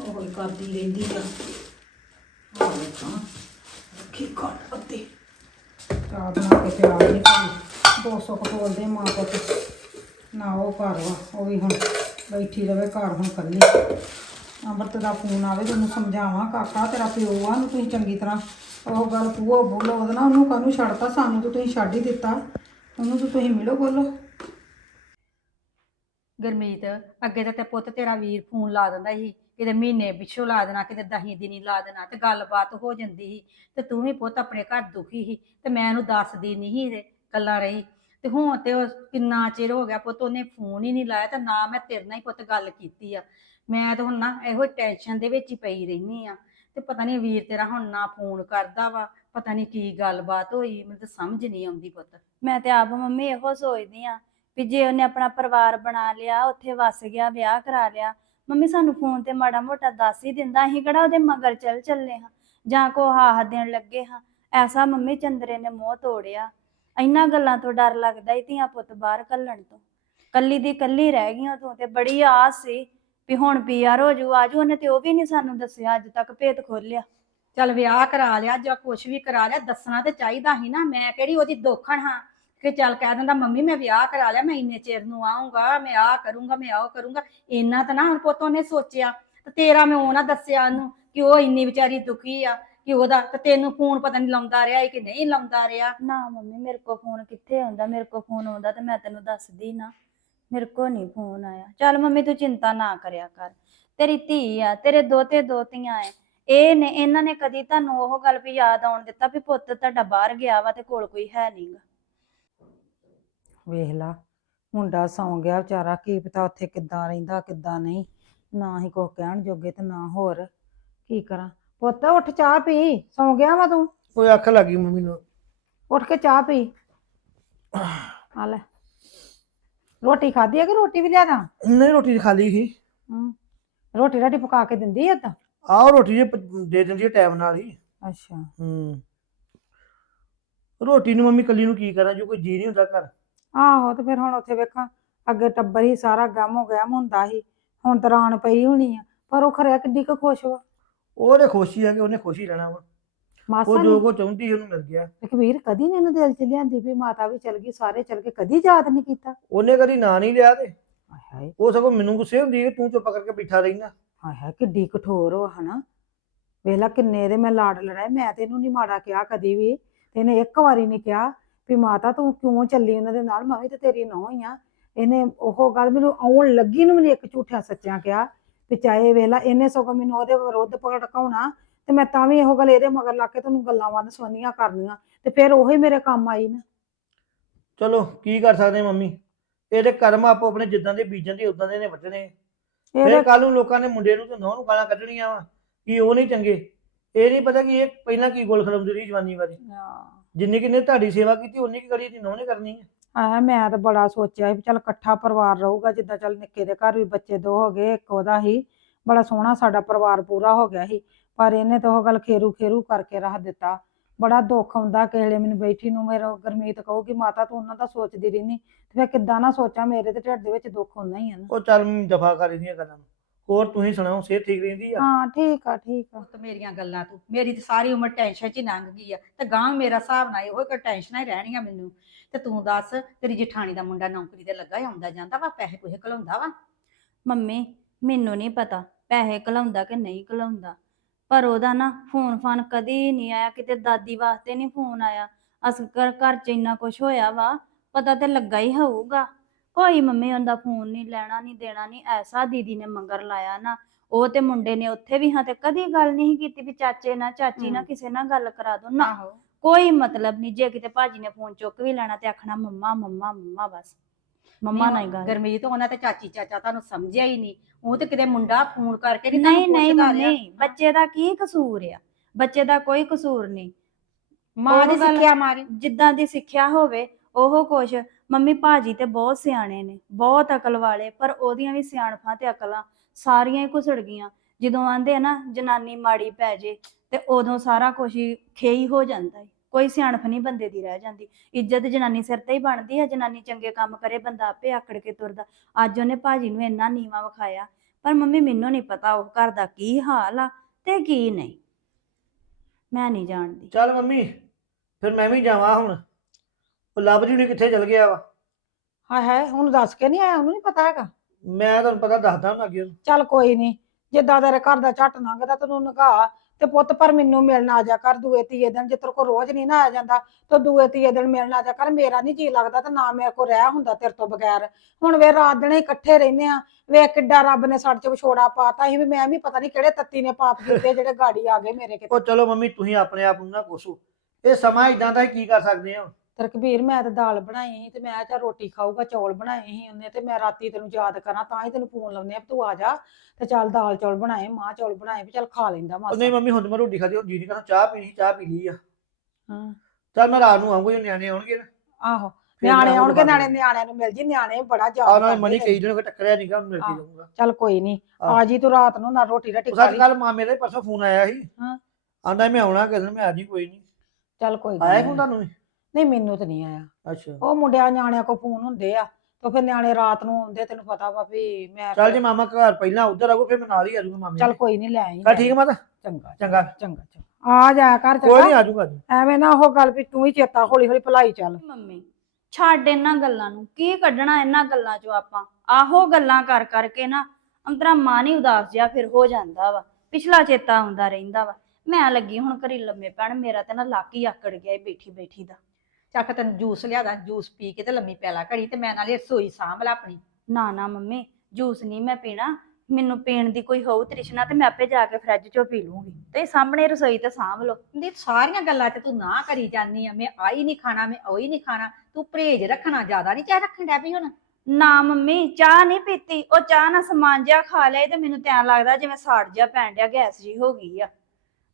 ਉਹ ਕਰਦੀ ਰਹਿੰਦੀ ਆ। ਆ ਵੇਖਾਂ ਰੱਖੀ ਚਾਹ ਬਣਾ ਕੇ ਪਿਆ ਨਹੀਂ ਭਾਈ 200 ਖੋਲਦੇ ਮਾਂ ਪੁੱਤ ਨਾ ਉਹ ਘਰ ਵਾ ਉਹ ਵੀ ਹੁਣ ਬੈਠੀ ਰਵੇ ਘਰ ਹੁਣ ਕੱਲੀ ਅੰਮ੍ਰਿਤ ਦਾ ਫੋਨ ਆਵੇ ਤੇ ਸਮਝਾਵਾਂ ਕਾਕਾ ਤੇਰਾ ਪਿਓ ਆ ਨੂੰ ਤੁਸੀਂ ਚੰਗੀ ਤਰ੍ਹਾਂ ਉਹ ਗੱਲ ਪੂਓ ਬੋਲੋ ਉਹਦੇ ਨਾਲ ਉਹਨੂੰ ਕਾਹਨੂੰ ਛੱਡਤਾ ਸਾਨੂੰ ਤਾਂ ਤੁਸੀਂ ਛੱਡ ਹੀ ਦਿੱਤਾ ਉਹਨੂੰ ਤਾਂ ਤੁਸੀਂ ਮਿਲੋ ਬੋਲੋ ਗੁਰਮੀਤ, ਅੱਗੇ ਤਾਂ ਤੇ ਪੁੱਤ ਤੇਰਾ ਵੀਰ ਫੋਨ ਲਾ ਦਿੰਦਾ ਸੀ। ਕਿਤੇ ਮਹੀਨੇ ਪਿੱਛੋਂ ਲਾ ਦੇਣਾ, ਕਿਤੇ ਦਹੀਂ ਦਿਨੀ ਲਾ ਦੇਣਾ ਤੇ ਗੱਲਬਾਤ ਹੋ ਜਾਂਦੀ ਸੀ ਤੇ ਤੂੰ ਵੀ ਪੁੱਤ ਆਪਣੇ ਘਰ ਦੁਖੀ ਸੀ ਤੇ ਮੈਂ ਉਹਨੂੰ ਦੱਸਦੀ ਨਹੀਂ ਸੀ ਗੱਲਾਂ ਰਹੀ ਤੇ ਹੁਣ ਤੇ ਉਹ ਕਿੰਨਾ ਚਿਰ ਹੋ ਗਿਆ ਪੁੱਤ ਉਹਨੇ ਫੋਨ ਹੀ ਨਹੀਂ ਲਾਇਆ ਤੇ ਨਾ ਮੈਂ ਤੇਰੇ ਨਾਲ ਹੀ ਪੁੱਤ ਗੱਲ ਕੀਤੀ ਆ। ਮੈਂ ਤਾਂ ਹੁਣ ਨਾ ਇਹੋ ਟੈਨਸ਼ਨ ਦੇ ਵਿੱਚ ਹੀ ਪਈ ਰਹਿਨੀ ਆ ਤੇ ਪਤਾ ਨਹੀਂ ਵੀਰ ਤੇਰਾ ਹੁਣ ਨਾ ਫੋਨ ਕਰਦਾ ਵਾ, ਪਤਾ ਨਹੀਂ ਕੀ ਗੱਲਬਾਤ ਹੋਈ, ਮੈਨੂੰ ਤਾਂ ਸਮਝ ਨਹੀਂ ਆਉਂਦੀ ਪੁੱਤ। ਮੈਂ ਤੇ ਆਪ ਮੰਮੀ ਇਹੋ ਸੋਚਦੀ ਆ ਵੀ ਜੇ ਉਹਨੇ ਆਪਣਾ ਪਰਿਵਾਰ ਬਣਾ ਲਿਆ, ਉੱਥੇ ਵਸ ਗਿਆ, ਵਿਆਹ ਕਰਾ ਲਿਆ ਮੰਮੀ ਸਾਨੂੰ ਫੋਨ ਤੇ ਮਾੜਾ ਮੋਟਾ ਦੱਸ ਹੀ ਦਿੰਦਾ, ਅਸੀਂ ਕਿਹੜਾ ਉਹਦੇ ਮਗਰ ਚੱਲ ਚੱਲੇ ਹਾਂ, ਜਾਂ ਕੋ ਹਾਹ ਦੇਣ ਲੱਗੇ ਹਾਂ। ਐਸਾ ਮੰਮੀ ਚੰਦਰੇ ਨੇ ਮੋਹ ਤੋੜਿਆ। ਇੰਨਾ ਗੱਲਾਂ ਤੋਂ ਡਰ ਲੱਗਦਾ ਈ ਧੀਆਂ ਪੁੱਤ ਬਾਹਰ ਕੱਲਣ ਤੋਂ। ਕੱਲੀ ਦੀ ਕੱਲੀ ਰਹਿ ਗਈਆਂ ਤੂੰ ਤੇ ਬੜੀ ਆਸ ਸੀ ਵੀ ਹੁਣ ਪੀਆਰ ਹੋ ਜੂ ਆਜੂ ਉਹਨੇ ਤੇ ਉਹ ਵੀ ਨਹੀਂ ਸਾਨੂੰ ਦੱਸਿਆ, ਅੱਜ ਤੱਕ ਭੇਤ ਖੋਲਿਆ ਚੱਲ ਵਿਆਹ ਕਰਾ ਲਿਆ, ਜਾਂ ਕੁਛ ਵੀ ਕਰਾ ਲਿਆ, ਦੱਸਣਾ ਤੇ ਚਾਹੀਦਾ ਸੀ ਨਾ। ਮੈਂ ਕਿਹੜੀ ਉਹਦੀ ਦੋਖਣ ਹਾਂ? ਕਿ ਚੱਲ ਕਹਿ ਦਿੰਦਾ, ਮੰਮੀ, ਮੈਂ ਵਿਆਹ ਕਰਾ ਲਿਆ, ਮੈਂ ਇੰਨੇ ਚਿਰ ਨੂੰ ਆਉਂਗਾ ਮੈਂ ਆਹ ਕਰੂੰਗਾ, ਮੈਂ ਆਹ ਕਰੂੰਗਾ। ਇੰਨਾ ਤਾਂ ਨਾ ਹੁਣ ਪੁੱਤ ਉਹਨੇ ਸੋਚਿਆ। ਤੇ ਤੇਰਾ ਮੈਂ ਉਹ ਨਾ ਦੱਸਿਆ ਉਹਨੂੰ ਕਿ ਉਹ ਇੰਨੀ ਵਿਚਾਰੀ ਦੁਖੀ ਆ, ਕਿ ਉਹਦਾ ਤੇ ਤੈਨੂੰ ਫੋਨ ਪਤਾ ਨਹੀਂ ਲਾਉਂਦਾ ਰਿਹਾ ਕਿ ਨਹੀਂ ਲਾਉਂਦਾ ਰਿਹਾ। ਨਾ ਮੰਮੀ, ਮੇਰੇ ਕੋ ਫੋਨ ਕਿੱਥੇ ਆਉਂਦਾ? ਮੇਰੇ ਕੋ ਫੋਨ ਆਉਂਦਾ ਤੇ ਮੈਂ ਤੈਨੂੰ ਦੱਸਦੀ ਨਾ। ਮੇਰੇ ਕੋ ਨਹੀਂ ਫੋਨ ਆਇਆ। ਚੱਲ ਮੰਮੀ, ਤੂੰ ਚਿੰਤਾ ਨਾ ਕਰਿਆ ਕਰ। ਤੇਰੀ ਧੀ ਆ, ਤੇਰੇ ਦੋਤੇ ਦੋਤੀਆਂ ਐ। ਇਹ ਨੇ, ਇਹਨਾਂ ਨੇ ਕਦੀ ਤੁਹਾਨੂੰ ਉਹ ਗੱਲ ਵੀ ਯਾਦ ਆਉਣ ਦਿੱਤਾ ਵੀ ਪੁੱਤ ਤੁਹਾਡਾ ਬਾਹਰ ਗਿਆ ਵਾ ਤੇ ਕੋਲ ਕੋਈ ਹੈ ਨਹੀਂਗਾ ਵੇਖ ਲਾ। ਮੁੰਡਾ ਸੌਂ ਗਿਆ ਵਿਚਾਰਾ ਕੀ ਪਤਾ ਉੱਥੇ ਕਿੱਦਾਂ ਰਹਿੰਦਾ ਕਿੱਦਾਂ ਨਹੀਂ। ਨਾ ਹੀ ਕੁਛ ਕਹਿਣ ਜੋਗੇ ਤੇ ਨਾ ਹੋਰ। ਕੀ ਕਰਾਂ? ਪੁੱਤ ਉੱਠ ਚਾਹ ਪੀ। ਸੌਂ ਗਿਆ ਵਾ ਤੂੰ? ਕੋਈ ਅੱਖ ਲੱਗੀ ਮੰਮੀ ਨੂੰ। ਉੱਠ ਕੇ ਚਾਹ ਪੀ। ਆ ਲੈ। ਰੋਟੀ ਖਾਧੀ ਹੈ ਕਿ ਰੋਟੀ ਵੀ ਲਿਆ ਦਾਂ ਨਹੀਂ ਰੋਟੀ ਖਾਲੀ ਸੀ। ਹਮ, ਰੋਟੀ ਰਾਟੀ ਪਕਾ ਕੇ ਦਿੰਦੀ ਆ ਤਾਂ ਆਹ ਰੋਟੀ ਜੇ ਪ- ਦੇ ਦਿੰਦੀ ਹੈ ਟਾਈਮ ਨਾਲ ਹੀ। ਅੱਛਾ। ਹੂੰ। ਰੋਟੀ ਨੂੰ ਮੰਮੀ ਕੱਲੀ ਨੂੰ ਕੀ ਕਰਾਂ? ਜੋ ਕੋਈ ਜੀ ਨਹੀਂ ਹੁੰਦਾ ਘਰ। ਆਹੋ ਤੇ ਫਿਰ ਹੁਣ ਉੱਥੇ ਵੇਖਾਂ ਅੱਗੇ ਟੱਬਰ ਹੀ ਸਾਰਾ ਗਮ ਹੋ ਗਿਆ ਹੁੰਦਾ ਸੀ ਹੁਣ ਤਾਂ ਰਾਣ ਪਈ ਹੋਣੀ ਆ ਪਰ ਉਹ ਖਰਿਆ ਕਿੱਡੀ ਕੁ ਖੁਸ਼ ਵਾ। ਉਹਦੇ ਖੁਸ਼ੀ ਆ ਕਿ ਉਹਨੇ ਖੁਸ਼ੀ ਰਹਿਣਾ ਵਾ। ਮਾਸਾ ਉਹ ਜੋ ਕੋ ਚਾਹੁੰਦੀ ਸੀ ਉਹਨੂੰ ਮਿਲ ਗਿਆ। ਰਘਵੀਰ ਕਦੀ ਨੀ ਇਹਨੂੰ ਦਿਲ ਚ ਲਿਆਂਦੀ ਵੀ ਮਾਤਾ ਵੀ ਚਲ ਗਈ ਸਾਰੇ ਚਲ ਗਏ ਕਦੀ ਯਾਦ ਨਹੀਂ ਕੀਤਾ। ਉਹਨੇ ਕਦੀ ਨਾਂ ਨਹੀਂ ਲਿਆ ਤੇ। ਹਾਏ ਉਹ ਸਗੋਂ ਮੈਨੂੰ ਗੁੱਸੇ ਹੁੰਦੀ ਹੈ ਤੂੰ ਚੁੱਪ ਕਰਕੇ ਬੈਠਾ ਰਹਿਣਾ ਹਾਏ ਹਾਏ ਕਿੱਡੀ ਕਠੋਰ ਵਾ ਹਨਾ। ਵੇਲਾ ਕਿੰਨੇ ਇਹਦੇ ਮੈਂ ਲਾਡ ਲੜਾਏ ਮੈਂ ਤੇ ਇਹਨੂੰ ਨਹੀਂ ਮਾੜਾ ਕਿਹਾ ਕਦੀ ਵੀ ਤੇ ਇਹਨੇ ਇੱਕ ਵਾਰੀ ਨਹੀਂ ਕਿਹਾ। ਵੀ ਮਾਤਾ ਤੂੰ ਕਿਉਂ ਚੱਲੀ ਉਹਨਾਂ ਦੇ ਨਾਲ? ਮੈਂ ਵੀ ਤੇ ਤੇਰੀ ਨੌਂ ਹੀ ਆ। ਇਹਨੇ ਉਹ ਗੱਲ ਮੈਨੂੰ ਆਉਣ ਲੱਗੀ ਨੂੰ ਮੈਨੂੰ ਇੱਕ ਝੂਠਿਆ ਸੱਚਿਆ ਕਿਹਾ ਵੀ ਚਾਹੇ ਵੇਲਾ ਇਹਨੇ ਸਗੋਂ ਮੈਨੂੰ ਉਹਦੇ ਵਿਰੁੱਧ ਭੜਕਾਉਣਾ ਤੇ ਮੈਂ ਤਾਂ ਵੀ ਇਹੋ ਗੱਲ ਇਹਦੇ ਮਗਰ ਲਾ ਕੇ ਤੈਨੂੰ ਗੱਲਾਂ ਵੰਨ ਸੁਣੀਆਂ ਕਰਨੀਆਂ ਤੇ ਫਿਰ ਉਹੀ ਮੇਰੇ ਕੰਮ ਆਈ ਨਾ। ਚਲੋ ਕੀ ਕਰ ਸਕਦੇ ਹਾਂ ਮੰਮੀ? ਇਹਦੇ ਕਰਮ ਆਪੋ ਆਪਣੇ ਜਿੱਦਾਂ ਦੇ ਬੀਜਣ ਦੇ ਉਦਾਂ ਦੇ ਨੇ ਵੱਢਣੇ। ਫਿਰ ਕੱਲ ਨੂੰ ਲੋਕਾਂ ਨੇ ਮੁੰਡੇ ਨੂੰ ਤੇ ਨੌਂ ਨੂੰ ਗਾਲਾਂ ਕੱਢਣੀਆਂ ਵਾ। ਕਿ ਉਹ ਨਹੀਂ ਚੰਗੇ? ਇਹ ਨਹੀਂ ਪਤਾ ਕਿ ਇਹ ਪਹਿਲਾਂ ਕੀ ਗੋਲ ਖਲਮਦੀ ਰਹੀ ਜਵਾਨੀ ਵਾਰੀ ਜਿੰਨੀ ਕਿਨੇ ਤੁਹਾਡੀ ਸੇਵਾ ਕੀਤੀ ਉਨੀ ਕੀ ਕੜੀ ਦੀ ਨੌਂ ਨੇ ਕਰਨੀ ਹੈ ਆ ਮੈਂ ਤਾਂ ਬੜਾ ਸੋਚਿਆ ਵੀ ਚੱਲ ਇਕੱਠਾ ਪਰਿਵਾਰ ਰਹੂਗਾ ਜਿੱਦਾਂ ਚੱਲ ਨਿੱਕੇ ਦੇ ਘਰ ਵੀ ਬੱਚੇ ਦੋ ਹੋ ਗਏ ਇੱਕ ਉਹਦਾ ਹੀ। ਬੜਾ ਸੋਹਣਾ ਸਾਡਾ ਪਰਿਵਾਰ ਪੂਰਾ ਹੋ ਗਿਆ ਸੀ ਪਰ ਇਹਨੇ ਤਾਂ ਉਹ ਗੱਲ ਖੇਰੂ ਖੇਰੂ ਕਰਕੇ ਰੱਖ ਦਿੱਤਾ। ਬੜਾ ਦੁੱਖ ਹੁੰਦਾ ਵੇਲੇ ਮੈਨੂੰ ਬੈਠੀ ਨੂੰ ਮੇਰਾ ਗਰਮੀਤ ਕਹੂਗੀ ਮਾਤਾ ਤੂੰ ਉਹਨਾਂ ਦਾ ਸੋਚਦੀ ਰਹਿਨੀ ਤੇ ਫਿਰ ਕਿੱਦਾਂ ਨਾ ਸੋਚਾਂ ਮੇਰੇ ਤੇ ਢਿੱਡ ਦੇ ਵਿੱਚ ਦੁੱਖ ਹੁੰਦਾ ਹੀ ਆ ਨਾ। ਉਹ ਚੱਲ ਮੈਂ ਦਫਾ ਕਰ ਇਹਦੀਆਂ ਗੱਲਾਂ ਨੂੰ। ਹੋਰ ਤੁਸੀਂ ਸੁਣਾਓ ਸਿਹਤ ਠੀਕ ਰਹਿੰਦੀ ਆ? ਹਾਂ ਠੀਕ ਆ ਠੀਕ ਆ। ਪੁੱਤ ਮੇਰੀਆਂ ਗੱਲਾਂ ਤੂੰ ਮੇਰੀ ਤੇ ਸਾਰੀ ਉਮਰ ਟੈਨਸ਼ਨ 'ਚ ਹੀ ਲੰਘ ਗਈ ਆ। ਤੇ ਗਾਂ ਮੇਰਾ ਹਿਸਾਬ ਨਾਲ ਇਹੋ ਇੱਕ ਟੈਨਸ਼ਨਾਂ ਹੀ ਰਹਿਣੀਆਂ ਮੈਨੂੰ। ਤੇ ਤੂੰ ਦੱਸ ਤੇਰੀ ਜਠਾਣੀ ਦਾ ਮੁੰਡਾ ਨੌਕਰੀ ਤੇ ਲੱਗਾ ਹੀ ਆਉਂਦਾ ਜਾਂਦਾ ਵਾ ਪੈਸੇ ਪੂਸੇ ਘਲਾਉਂਦਾ ਵਾ? ਮੰਮੀ ਮੈਨੂੰ ਨਹੀਂ ਪਤਾ ਪੈਸੇ ਘਲਾਉਂਦਾ ਕਿ ਨਹੀਂ ਘਲਾਉਂਦਾ। ਪਰ ਉਹਦਾ ਨਾ ਫੋਨ ਫਾਨ ਕਦੀ ਨਹੀਂ ਆਇਆ ਕਿਤੇ ਦਾਦੀ ਵਾਸਤੇ ਨਹੀਂ ਫੋਨ ਆਇਆ। ਅਸ ਘਰ ਘਰ ਚ ਇੰਨਾ ਕੁਝ ਹੋਇਆ ਵਾ ਪਤਾ ਤੇ ਲੱਗਾ ਹੀ ਹੋਊਗਾ। ਕੋਈ ਮੰਮੀ ਉਹਦਾ ਫੋਨ ਨਹੀਂ ਲੈਣਾ ਨਹੀਂ ਦੇਣਾ ਨਹੀਂ ਐਸਾ ਦੀਦੀ ਨੇ ਮੰਗਰ ਲਾਇਆ ਨਾ। ਉਹ ਤੇ ਮੁੰਡੇ ਨੇ ਉੱਥੇ ਵੀ ਹਾਂ ਤੇ ਕਦੀ ਗੱਲ ਨਹੀਂ ਕੀਤੀ ਵੀ ਚਾਚੇ ਨਾਲ ਚਾਚੀ ਨਾਲ। ਕਿਸੇ ਨਾਲ ਗੱਲ ਕਰਾ ਦੋ। ਨਾ ਆਹੋ। ਕੋਈ ਮਤਲਬ ਨਹੀਂ ਜੇ ਕਿਤੇ ਭਾਜੀ ਨੇ ਫੋਨ ਚੁੱਕ ਵੀ ਲੈਣਾ ਤੇ ਆਖਣਾ ਮੰਮਾ ਮੰਮਾ ਮੰਮਾ ਬਸ। ਮੰਮਾ ਨਾਲ ਹੀ ਗੱਲ। ਗਰਮੀਤ ਉਹਨਾਂ ਤੇ ਚਾਚੀ ਚਾਚਾ ਤੁਹਾਨੂੰ ਸਮਝਿਆ ਹੀ ਨਹੀਂ। ਉਹ ਤੇ ਕਿਤੇ ਮੁੰਡਾ ਫੋਨ ਕਰਕੇ ਨਹੀਂ ਨਹੀਂ ਰਿਹਾ। ਮੰਮੀ ਬੱਚੇ ਦਾ ਕੀ ਕਸੂਰ ਆ? ਬੱਚੇ ਦਾ ਕੋਈ ਕਸੂਰ ਨਹੀਂ। ਮਾਂ ਦੀ ਸਿੱਖਿਆ ਮਾਰੀ ਜਿੱਦਾਂ ਦੀ ਸਿੱਖਿਆ ਹੋਵੇ ਉਹ ਕੁਛ ਮੰਮੀ ਭਾਜੀ ਤੇ ਬਹੁਤ ਸਿਆਣੇ ਨੇ, ਬਹੁਤ ਅਕਲ ਵਾਲੇ, ਪਰ ਉਹਦੀਆਂ ਵੀ ਸਿਆਣਫ਼ਾਂ ਤੇ ਅਕਲਾਂ ਸਾਰੀਆਂ ਹੀ ਘੁਸੜ ਗਈਆਂ। ਜਦੋਂ ਆਂਦੇ ਆ ਨਾ, ਜਨਾਨੀ ਮਾੜੀ ਪੈ ਜੇ ਤੇ ਉਦੋਂ ਸਾਰਾ ਕੁਝ ਹੀ ਖੇਈ ਹੋ ਜਾਂਦਾ ਹੈ ਕੋਈ ਸਿਆਣਪ ਨਹੀਂ ਬੰਦੇ ਦੀ ਰਹਿ ਜਾਂਦੀ। ਇੱਜ਼ਤ ਜਨਾਨੀ ਸਿਰ ਤੇ ਹੀ ਬਣਦੀ ਹੈ ਜਨਾਨੀ ਚੰਗੇ ਕੰਮ ਕਰੇ, ਬੰਦਾ ਆਪੇ ਆਕੜ ਕੇ ਤੁਰਦਾ। ਅੱਜ ਉਹਨੇ ਭਾਜੀ ਨੂੰ ਇੰਨਾ ਨੀਵਾ ਵਿਖਾਇਆ, ਪਰ ਮੰਮੀ ਮੈਨੂੰ ਨਹੀਂ ਪਤਾ ਉਹ ਘਰ ਦਾ ਕੀ ਹਾਲ ਆ ਤੇ ਕੀ ਨਹੀਂ। ਮੈਂ ਨਹੀਂ ਜਾਣਦੀ। ਚੱਲ ਮੰਮੀ, ਫਿਰ ਮੈਂ ਵੀ ਜਾਵਾਂ ਹੁਣ। ਉਹ ਲੱਭ ਜੀ ਨੇ ਕਿੱਥੇ ਚਲ ਗਿਆ ਵਾ? ਹਾਏ ਹਾਏ ਉਹਨੂੰ ਦੱਸ ਕੇ ਨਹੀਂ ਆਇਆ ਉਹਨੂੰ ਨਹੀਂ ਪਤਾ ਹੈਗਾ? ਮੈਂ ਤੁਹਾਨੂੰ ਪਤਾ ਦੱਸਦਾ ਹੁਣ ਅੱਗੇ ਉਹਨੂੰ। ਚੱਲ ਕੋਈ ਨਹੀਂ ਜਿੱਦਾਂ ਤੇਰੇ ਘਰ ਦਾ ਝੱਟ ਲੰਘਦਾ ਤੈਨੂੰ ਨਗਾ ਤੇ ਪੁੱਤ ਪਰ ਮੈਨੂੰ ਮਿਲਣ ਆ ਜਾ ਕਰ ਦੂਏ ਤੀਏ ਦਿਨ ਜੇ ਤੇਰੇ ਕੋਲ ਰੋਜ਼ ਨਹੀਂ ਨਾ ਆ ਜਾਂਦਾ ਤੇ ਦੂਏ ਤੀਏ ਦਿਨ ਮਿਲਣ ਆ ਜਾ ਕਰ ਮੇਰਾ ਨਹੀਂ ਜੀ ਲੱਗਦਾ ਤੇ ਨਾ ਮੇਰੇ ਕੋਲ ਰਹਿ ਹੁੰਦਾ ਤੇਰੇ ਤੋਂ ਬਗੈਰ। ਹੁਣ ਵੇ ਰਾਤ ਦਿਨ ਇਕੱਠੇ ਰਹਿੰਦੇ ਆ ਵੇ ਕਿੱਡਾ ਰੱਬ ਨੇ ਸਾਡੇ ਚ ਵਿਛੋੜਾ ਪਾਤਾ ਸੀ ਵੀ ਮੈਂ ਵੀ ਪਤਾ ਨਹੀਂ ਕਿਹੜੇ ਤੱਤੀ ਨੇ ਪਾਪ ਕੀਤੇ ਜਿਹੜੇ ਗਾੜੀ ਆ ਗਏ ਮੇਰੇ ਕਿਤੇ। ਉਹ ਚਲੋ ਮੰਮੀ ਤੁਸੀਂ ਆਪਣੇ ਆਪ ਨੂੰ ਨਾ ਕੋਸੋ। ਇਹ ਸਮਾਂ ਇਦਾਂ ਦਾ ਹੀ ਕੀ ਕਰ ਸਕਦੇ ਆ ਕਬੀਰ ਮੈਂ ਤਾਂ ਦਾਲ ਬਣਾਈ ਸੀ ਤੇ ਮੈਂ ਚਾ ਰੋਟੀ ਖਾਊਗਾ ਚੌਲ ਬਣਾਏ ਸੀ ਉਹਨੇ ਤੇ ਮੈਂ ਰਾਤੀ ਤੈਨੂੰ ਯਾਦ ਕਰਾਂ ਤਾਂ ਹੀ ਤੈਨੂੰ ਫੋਨ ਲਾਉਂਦੇ ਆ ਤੂੰ ਆ ਜਾ ਤੇ ਚੱਲ ਦਾਲ ਚੌਲ ਬਣਾਏ ਮਾਂ ਚੌਲ ਬਣਾਏ ਵੀ ਚੱਲ ਖਾ ਲੈਂਦਾ ਮਾਸਾ ਨਹੀਂ ਮੰਮੀ ਹੁਣ ਤਾਂ ਮੈਂ ਰੋਟੀ ਖਾਦੀ ਹੁਣ ਜੀ ਨਹੀਂ ਕਰਨਾ ਚਾਹ ਪੀਣੀ ਚਾਹ ਪੀ ਲਈ ਆ ਹਾਂ ਚੱਲ ਮੈਂ ਰਾਤ ਨੂੰ ਆਉਂਗਾ ਜੇ ਨਿਆਣੇ ਆਉਣਗੇ ਨਾ ਆਹੋ ਨਿਆਣੇ ਮੈਂ ਆਉਣਗੇ ਨਾਲੇ ਨਿਆਣਿਆਂ ਨੂੰ ਮਿਲ ਜੀ ਨਿਆਣੇ ਬੜਾ ਆ ਯਾਦ ਨਾਲੇ ਮਨੀ ਕਰਦੇ ਕਈ ਦਿਨ ਗਏ ਟੱਕਰਿਆ ਨਹੀਂਗਾ ਮਿਲ ਕੇ ਆਹ। ਜਾਊਂਗਾ ਚੱਲ ਕੋਈ ਨਹੀਂ। ਆ ਜੀ ਤੂੰ ਰਾਤ ਨੂੰ ਨਾ ਰੋਟੀ ਰਾਟੀ ਖਾ ਲਈ ਗੱਲ ਮਾਮੇ ਦਾ ਪਰਸੋਂ ਫੋਨ ਆਇਆ ਸੀ ਹਾਂ। ਆਂਦਾ ਮੈਂ ਆਉਣਾ ਕਿਸੇ ਦਿਨ ਮੈਂ ਆ ਜੀ ਕੋਈ ਨਹੀਂ ਚੱਲ ਕੋਈ ਆਇਆ ਨੀ। ਕੋ ਤੁਹਾਨੂੰ? ਨਹੀਂ ਮੈਨੂੰ ਤਾਂ ਨਹੀਂ ਆਇਆ। ਅੱਛਾ। ਉਹ ਮੁੰਡਿਆਂ ਨਿਆਣਿਆਂ ਕੋ ਫੋਨ ਹੁੰਦੇ ਆ ਤੇ ਫਿਰ ਨਿਆਣੇ ਰਾਤ ਨੂੰ ਆਉਂਦੇ ਤੈਨੂੰ ਪਤਾ ਵਾ ਵੀ ਮੈਂ ਚੱਲ ਜੇ ਮਾਮਾ ਘਰ ਪਹਿਲਾਂ ਉਧਰ ਆਊਗਾ ਫਿਰ ਮੈਂ ਨਾਲ ਹੀ ਆ ਜਾਊਂਗਾ ਮਾਮੇ ਚੱਲ। ਕੋਈ ਨਹੀਂ ਲੈ ਆਈ ਚੱਲ ਠੀਕ ਮਾਤਾ। ਚੰਗਾ ਚੰਗਾ। ਚੰਗਾ ਚੰਗਾ। ਆ ਜਾ ਕਰ ਕੋਈ ਨਹੀਂ ਚੰਗਾ ਆ ਜਾਊਗਾ ਐਵੇਂ ਨਾ ਉਹ ਗੱਲ ਵੀ ਤੂੰ ਹੀ ਚੇਤਾ ਹੌਲੀ ਹੌਲੀ ਭੁਲਾਈ ਚੱਲ। ਮੰਮੀ ਛੱਡ ਇਹਨਾਂ ਗੱਲਾਂ ਨੂੰ। ਕੀ ਕੱਢਣਾ ਇਹਨਾਂ ਗੱਲਾਂ ਚੋਂ ਆਪਾਂ? ਆਹੋ ਗੱਲਾਂ ਕਰ ਕਰਕੇ ਨਾ ਅੰਤਰਾ ਮਨ ਹੀ ਉਦਾਸ ਜਿਹਾ ਫਿਰ ਹੋ ਜਾਂਦਾ ਵਾ। ਪਿਛਲਾ ਚੇਤਾ ਆਉਂਦਾ ਰਹਿੰਦਾ ਵਾ। ਮੈਂ ਲੱਗੀ ਹੁਣ ਘਰੀ ਲੰਮੇ ਪੈਣ ਮੇਰਾ ਤੇ ਨਾ ਲੱਕ ਹੀ ਆਕੜ ਗਿਆ ਬੈਠੀ ਬੈਠੀ ਦਾ। ਫਿਰ ਤੈਨੂੰ ਜੂਸ ਲਿਆਦਾ ਜੂਸ ਪੀ ਕੇ ਤੇ ਲੰਮੀ ਪੈਲਾ ਘੜੀ ਤੇ ਮੈਂ ਨਾਲੇ ਰਸੋਈ ਸਾਂਭ ਲਾ ਆਪਣੀ। ਨਾ ਨਾ ਮੰਮੀ ਜੂਸ ਨਹੀਂ ਮੈਂ ਪੀਣਾ। ਮੈਨੂੰ ਪੀਣ ਦੀ ਕੋਈ ਹੋਊ ਤ੍ਰਿਸ਼ਨਾ ਤੇ ਮੈਂ ਆਪੇ ਜਾ ਕੇ ਫਰਿੱਜ ਚੋਂ ਪੀ ਲੂੰਗੀ। ਤੇ ਸਾਹਮਣੇ ਰਸੋਈ ਤੇ ਸਾਂਭ ਲਓ। ਦੀ ਸਾਰੀਆਂ ਗੱਲਾਂ ਤੇ ਤੂੰ ਨਾ ਕਰੀ ਜਾਂਦੀ ਆ। ਮੈਂ ਆਈ ਨਹੀਂ ਖਾਣਾ ਮੈਂ ਉਹ ਹੀ ਨਹੀਂ ਖਾਣਾ। ਤੂੰ ਪਰਹੇਜ ਰੱਖਣਾ ਜ਼ਿਆਦਾ ਨਹੀਂ ਚਾਹ ਰੱਖਣ ਡੈ ਪਈ ਹੁਣ? ਨਾ ਮੰਮੀ ਚਾਹ ਨਹੀਂ ਪੀਤੀ। ਉਹ ਚਾਹ ਨਾਲ ਸਮਾਨ ਜਿਹਾ ਖਾ ਲਿਆ ਤੇ ਮੈਨੂੰ ਤੇ ਐਂ ਲੱਗਦਾ ਜਿਵੇਂ ਸਾੜ ਜਿਹਾ ਪੈਣ ਡਿਆ ਗੈਸ ਜੀ ਹੋ ਗਈ ਆ।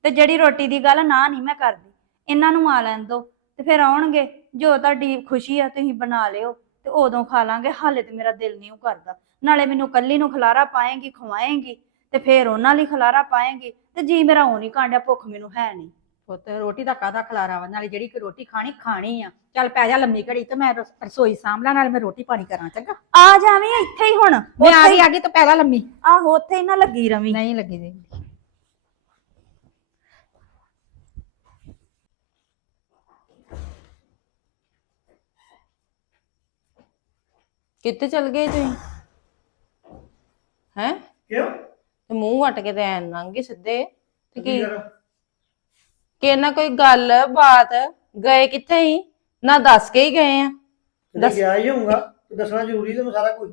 ਤੇ ਜਿਹੜੀ ਰੋਟੀ ਦੀ ਗੱਲ ਨਾ ਨਹੀਂ ਮੈਂ ਕਰਦੀ ਇਹਨਾਂ ਨੂੰ ਆ ਲੈਣ ਦੋ। ਤੇ ਫਿਰ ਆਉਣਗੇ ਜੋ ਤੁਹਾਡੀ ਖੁਸ਼ੀ ਆ ਤੁਸੀਂ ਬਣਾ ਲਿਓ ਤੇ ਉਦੋਂ ਖਾ ਲਾਂਗੇ ਹਾਲੇ ਤੇ ਮੇਰਾ ਦਿਲ ਨਹੀਂ ਉਹ ਕਰਦਾ। ਨਾਲੇ ਮੈਨੂੰ ਕੱਲੀ ਨੂੰ ਖਲਾਰਾ ਪਾਏਗੀ ਖਵਾਏਗੀ ਤੇ ਫਿਰ ਉਹਨਾਂ ਲਈ ਖਲਾਰਾ ਪਾਏਗੀ ਤੇ ਜੀ ਮੇਰਾ ਉਹ ਨਹੀਂ ਕਾਂਡਿਆ ਭੁੱਖ ਮੈਨੂੰ ਹੈ ਨਹੀਂ। ਪੁੱਤ ਰੋਟੀ ਦਾ ਕਾਹਦਾ ਖਲਾਰਾ ਵਾ? ਨਾਲੇ ਜਿਹੜੀ ਕਿ ਰੋਟੀ ਖਾਣੀ ਖਾਣੀ ਆ। ਚੱਲ ਪੈ ਜਾ ਲੰਮੀ ਘੜੀ ਤੇ ਮੈਂ ਰਸ- ਰਸੋਈ ਸਾਂਭ ਲਾ ਨਾਲੇ ਮੈਂ ਰੋਟੀ ਪਾਣੀ ਕਰਾਂ ਚੰਗਾ? ਆ ਜਾਵੀਂ ਇੱਥੇ ਹੀ ਹੁਣ ਮੈਂ ਆ ਗਈ ਆ ਗਈ ਤੇ ਪੈ ਜਾ ਲੰਮੀ। ਆਹੋ ਉੱਥੇ ਹੀ ਨਾ ਲੱਗੀ ਰਵੀਂ। ਨਹੀਂ ਲੱਗੀ ਦੇ ਕਿੱਥੇ ਚਲ ਗਏ ਤੁਸੀਂ? ਹੈ? ਕਿਉਂ? ਤੇ ਮੂੰਹ ਵੱਟ ਕੇ ਤੇ ਐਨ ਲੰਘ ਸਿੱਧੇ। ਤੇ ਕੀ ਕੀ? ਨਾ ਕੋਈ ਗੱਲ ਬਾਤ ਗਏ ਕਿੱਥੇ ਹੀ ਨਾ ਦੱਸ ਕੇ ਹੀ ਗਏ ਆ। ਦੱਸ। ਗਿਆ ਹੀ ਹੋਊਗਾ। ਦੱਸਣਾ ਜ਼ਰੂਰੀ ਤੇ ਸਾਰਾ ਕੁਝ।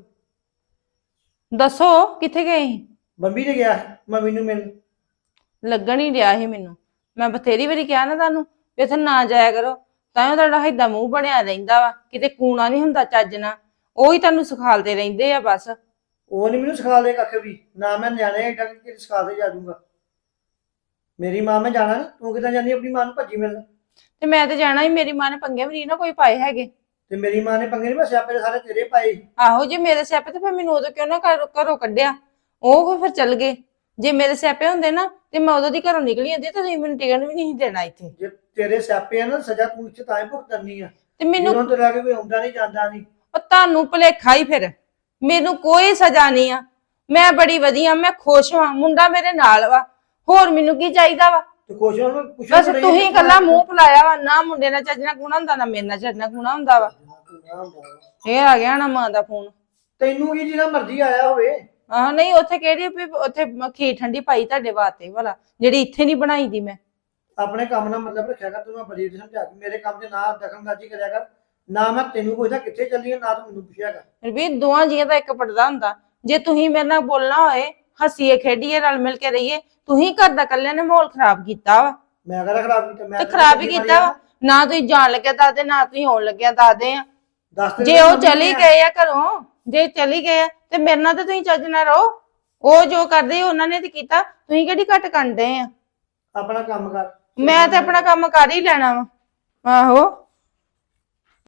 ਦੱਸੋ ਕਿੱਥੇ ਗਏ ਸੀ? ਬੰਬੀ ਨੇ ਗਿਆ ਮੰਮੀ ਨੂੰ ਮਿਲ ਲੱਗਣ ਹੀ ਰਿਹਾ ਸੀ ਮੈਨੂੰ। ਮੈਂ ਬਥੇਰੀ ਵਾਰੀ ਕਿਹਾ ਨਾ ਤੁਹਾਨੂੰ ਵੀ ਇੱਥੇ ਨਾ ਜਾਇਆ ਕਰੋ। ਤਾਂ ਹੀ ਤੁਹਾਡਾ ਏਦਾਂ ਮੂੰਹ ਬਣਿਆ ਰਹਿੰਦਾ ਵਾ। ਕਿਤੇ ਕੂਣਾ ਨਹੀਂ ਹੁੰਦਾ ਚੱਜ ਨਾਲ। ਉਹ ਹੀ ਤੁਹਾਨੂੰ ਸਿਖਾਲਦੇ ਰਹਿੰਦੇ ਆ ਬਸ। ਉਹ ਨਹੀਂ ਮੈਨੂੰ ਸਿਖਾ ਦੇ ਕੱਖ ਵੀ। ਨਾ ਮੈਂ ਨਿਆਣੇ ਏਡਾ ਕਿ ਸਿਖਾ ਦੇ ਜਾ ਦੂੰਗਾ। ਮੇਰੀ ਮਾਂ ਮੈਂ ਜਾਣਾ ਨਾ ਤੂੰ ਕਿਦਾਂ ਜਾਂਦੀ ਆਪਣੀ ਮਾਂ ਨੂੰ ਭੱਜੀ ਮਿਲਣ? ਤੇ ਮੈਂ ਤੇ ਜਾਣਾ ਹੀ ਮੇਰੀ ਮਾਂ ਨੇ ਪੰਗੇ ਵੀ ਨਹੀਂ ਨਾ ਕੋਈ ਪਾਏ ਹੈਗੇ। ਤੇ ਮੇਰੀ ਮਾਂ ਨੇ ਪੰਗੇ ਨਹੀਂ ਬਸ ਆਪੇ ਸਾਰੇ ਤੇਰੇ ਪਾਏ। ਆਹੋ ਜੇ ਮੇਰੇ ਸਿਆਪੇ ਤੇ ਫਿਰ ਮੈਨੂੰ ਉਦੋਂ ਕਿਉਂ ਨਾ ਘਰ- ਘਰੋਂ ਕੱਢਿਆ? ਉਹ ਫਿਰ ਚੱਲ ਗਏ। ਜੇ ਮੇਰੇ ਸਿਆਪੇ ਹੁੰਦੇ ਨਾ ਤੇ ਮੈਂ ਉਦੋਂ ਦੀ ਘਰੋਂ ਨਿਕਲੀ ਜਾਂਦੀ ਤੇ ਤੁਸੀਂ ਮੈਨੂੰ ਟਿਕਣ ਵੀ ਨਹੀਂ ਦੇਣਾ ਇੱਥੇ। ਜੇ ਤੇਰੇ ਸਿਆਪੇ ਆ ਨਾ ਸਜ਼ਾ ਤੂੰ ਇੱਥੇ ਤਾਂ ਹੀ ਭੁਗਤਣੀ ਆ। ਤੇ ਮੈਨੂੰ ਜਦੋਂ ਤੇ ਲੈ ਕੇ ਕੋਈ ਆਉਂਦਾ ਨਹੀਂ ਜਾਂਦਾ ਨਹੀਂ ਉਹ ਤੁਹਾਨੂੰ ਭੁਲੇਖਾ ਹੀ ਫਿਰ। ਮੈਨੂੰ ਕੋਈ ਸਜ਼ਾ ਨਹੀਂ ਆ। ਮੈਂ ਬੜੀ ਵਧੀਆ ਮੈਂ ਖੁਸ਼ ਹਾਂ ਮੁੰਡਾ ਮੇਰੇ ਨਾਲ ਵਾ। ਹੋਰ ਮੈਨੂੰ ਕੀ ਚਾਹੀਦਾ ਵਾ? ਤੇ ਕੁਛ ਉਹਨੂੰ ਪੁੱਛੋ ਬਸ ਤੂੰ ਹੀ ਇਕੱਲਾ ਮੂੰਹ ਫੁਲਾਇਆ ਵਾ ਨਾ ਮੁੰਡੇ ਨਾਲ ਚੱਜਣਾ ਕੁਣਾ ਹੁੰਦਾ ਨਾ ਮੇਰੇ ਨਾਲ ਚੱਜਣਾ ਕੁਣਾ ਹੁੰਦਾ ਵਾ। ਇਹ ਆ ਗਿਆ ਨਾ ਮਾਂ ਦਾ ਫੋਨ। ਤੈਨੂੰ ਕੀ ਜਿਹੜਾ ਮਰਜ਼ੀ ਆਇਆ ਹੋਵੇ। ਆਹ ਨਹੀਂ ਉੱਥੇ ਕਿਹੜੀ ਵੀ ਉੱਥੇ ਖੀਰ ਠੰਡੀ ਪਾਈ ਤੁਹਾਡੇ ਵਾਸਤੇ ਭਲਾ ਜਿਹੜੀ ਇੱਥੇ ਨਹੀਂ ਬਣਾਈ ਦੀ ਮੈਂ। ਆਪਣੇ ਕੰਮ ਨਾਲ ਮਤਲਬ ਰੱਖਿਆ ਕਰ ਤੂੰ ਮੈਂ ਬੜੀ ਸਮਝਾ ਕੇ ਮੇਰੇ ਕੰਮ 'ਚ ਨਾ ਦਖਲਅੰਦਾਜ਼ੀ ਕਰਿਆ ਕਰ। ਨਾ ਮੈਂ ਤੈਨੂੰ ਪੁੱਛਦਾ ਕਿੱਥੇ ਚੱਲੀ ਆ ਨਾ ਤੂੰ ਮੈਨੂੰ ਪੁੱਛਿਆ ਕਰ। ਫਿਰ ਵੀ ਦੋਵਾਂ ਜੀਆਂ ਦਾ ਇੱਕ ਪੜਦਾ ਹੁੰਦਾ। ਜੇ ਤੁਸੀਂ ਮੇਰੇ ਨਾਲ ਬੋਲਣਾ ਹੋਏ ਹੱਸੀਏ ਖੇਡੀਏ ਰਲ ਮਿਲ ਕੇ ਰਹੀਏ ਤੁਸੀਂ ਘਰ ਦਾ ਕੱਲਿਆਂ ਨੇ ਮਾਹੌਲ ਖਰਾਬ ਕੀਤਾ ਵਾ। ਮੈਂ ਕਹਦਾ ਖਰਾਬ ਕੀਤਾ? ਮੈਂ ਤੇ ਖਰਾਬ ਹੀ ਕੀਤਾ ਵਾ। ਨਾ ਤੁਸੀਂ ਜਾਣ ਲੱਗਿਆ ਦੱਸਦੇ ਨਾ ਤੁਸੀਂ ਆਉਣ ਲੱਗਿਆ ਦੱਸਦੇ ਆ। ਆ। ਦੱਸ ਤੇ ਜੇ ਉਹ ਚਲੀ ਗਏ ਆ ਘਰੋਂ ਜੇ ਚਲੀ ਗਏ ਆ ਤੇ ਮੇਰੇ ਨਾਲ ਤਾਂ ਤੁਸੀਂ ਚੱਜ ਨਾ ਰਹੋ। ਉਹ ਜੋ ਕਰਦੇ ਉਹਨਾਂ ਨੇ ਤੇ ਕੀਤਾ। ਤੁਸੀਂ ਕਿਹੜੀ ਘੱਟ ਕਰਦੇ ਆ? ਆਪਣਾ ਕੰਮ ਕਰ। ਮੈਂ ਤੇ ਆਪਣਾ ਕੰਮ ਕਰ ਹੀ ਲੈਣਾ ਵਾ। ਆਹੋ।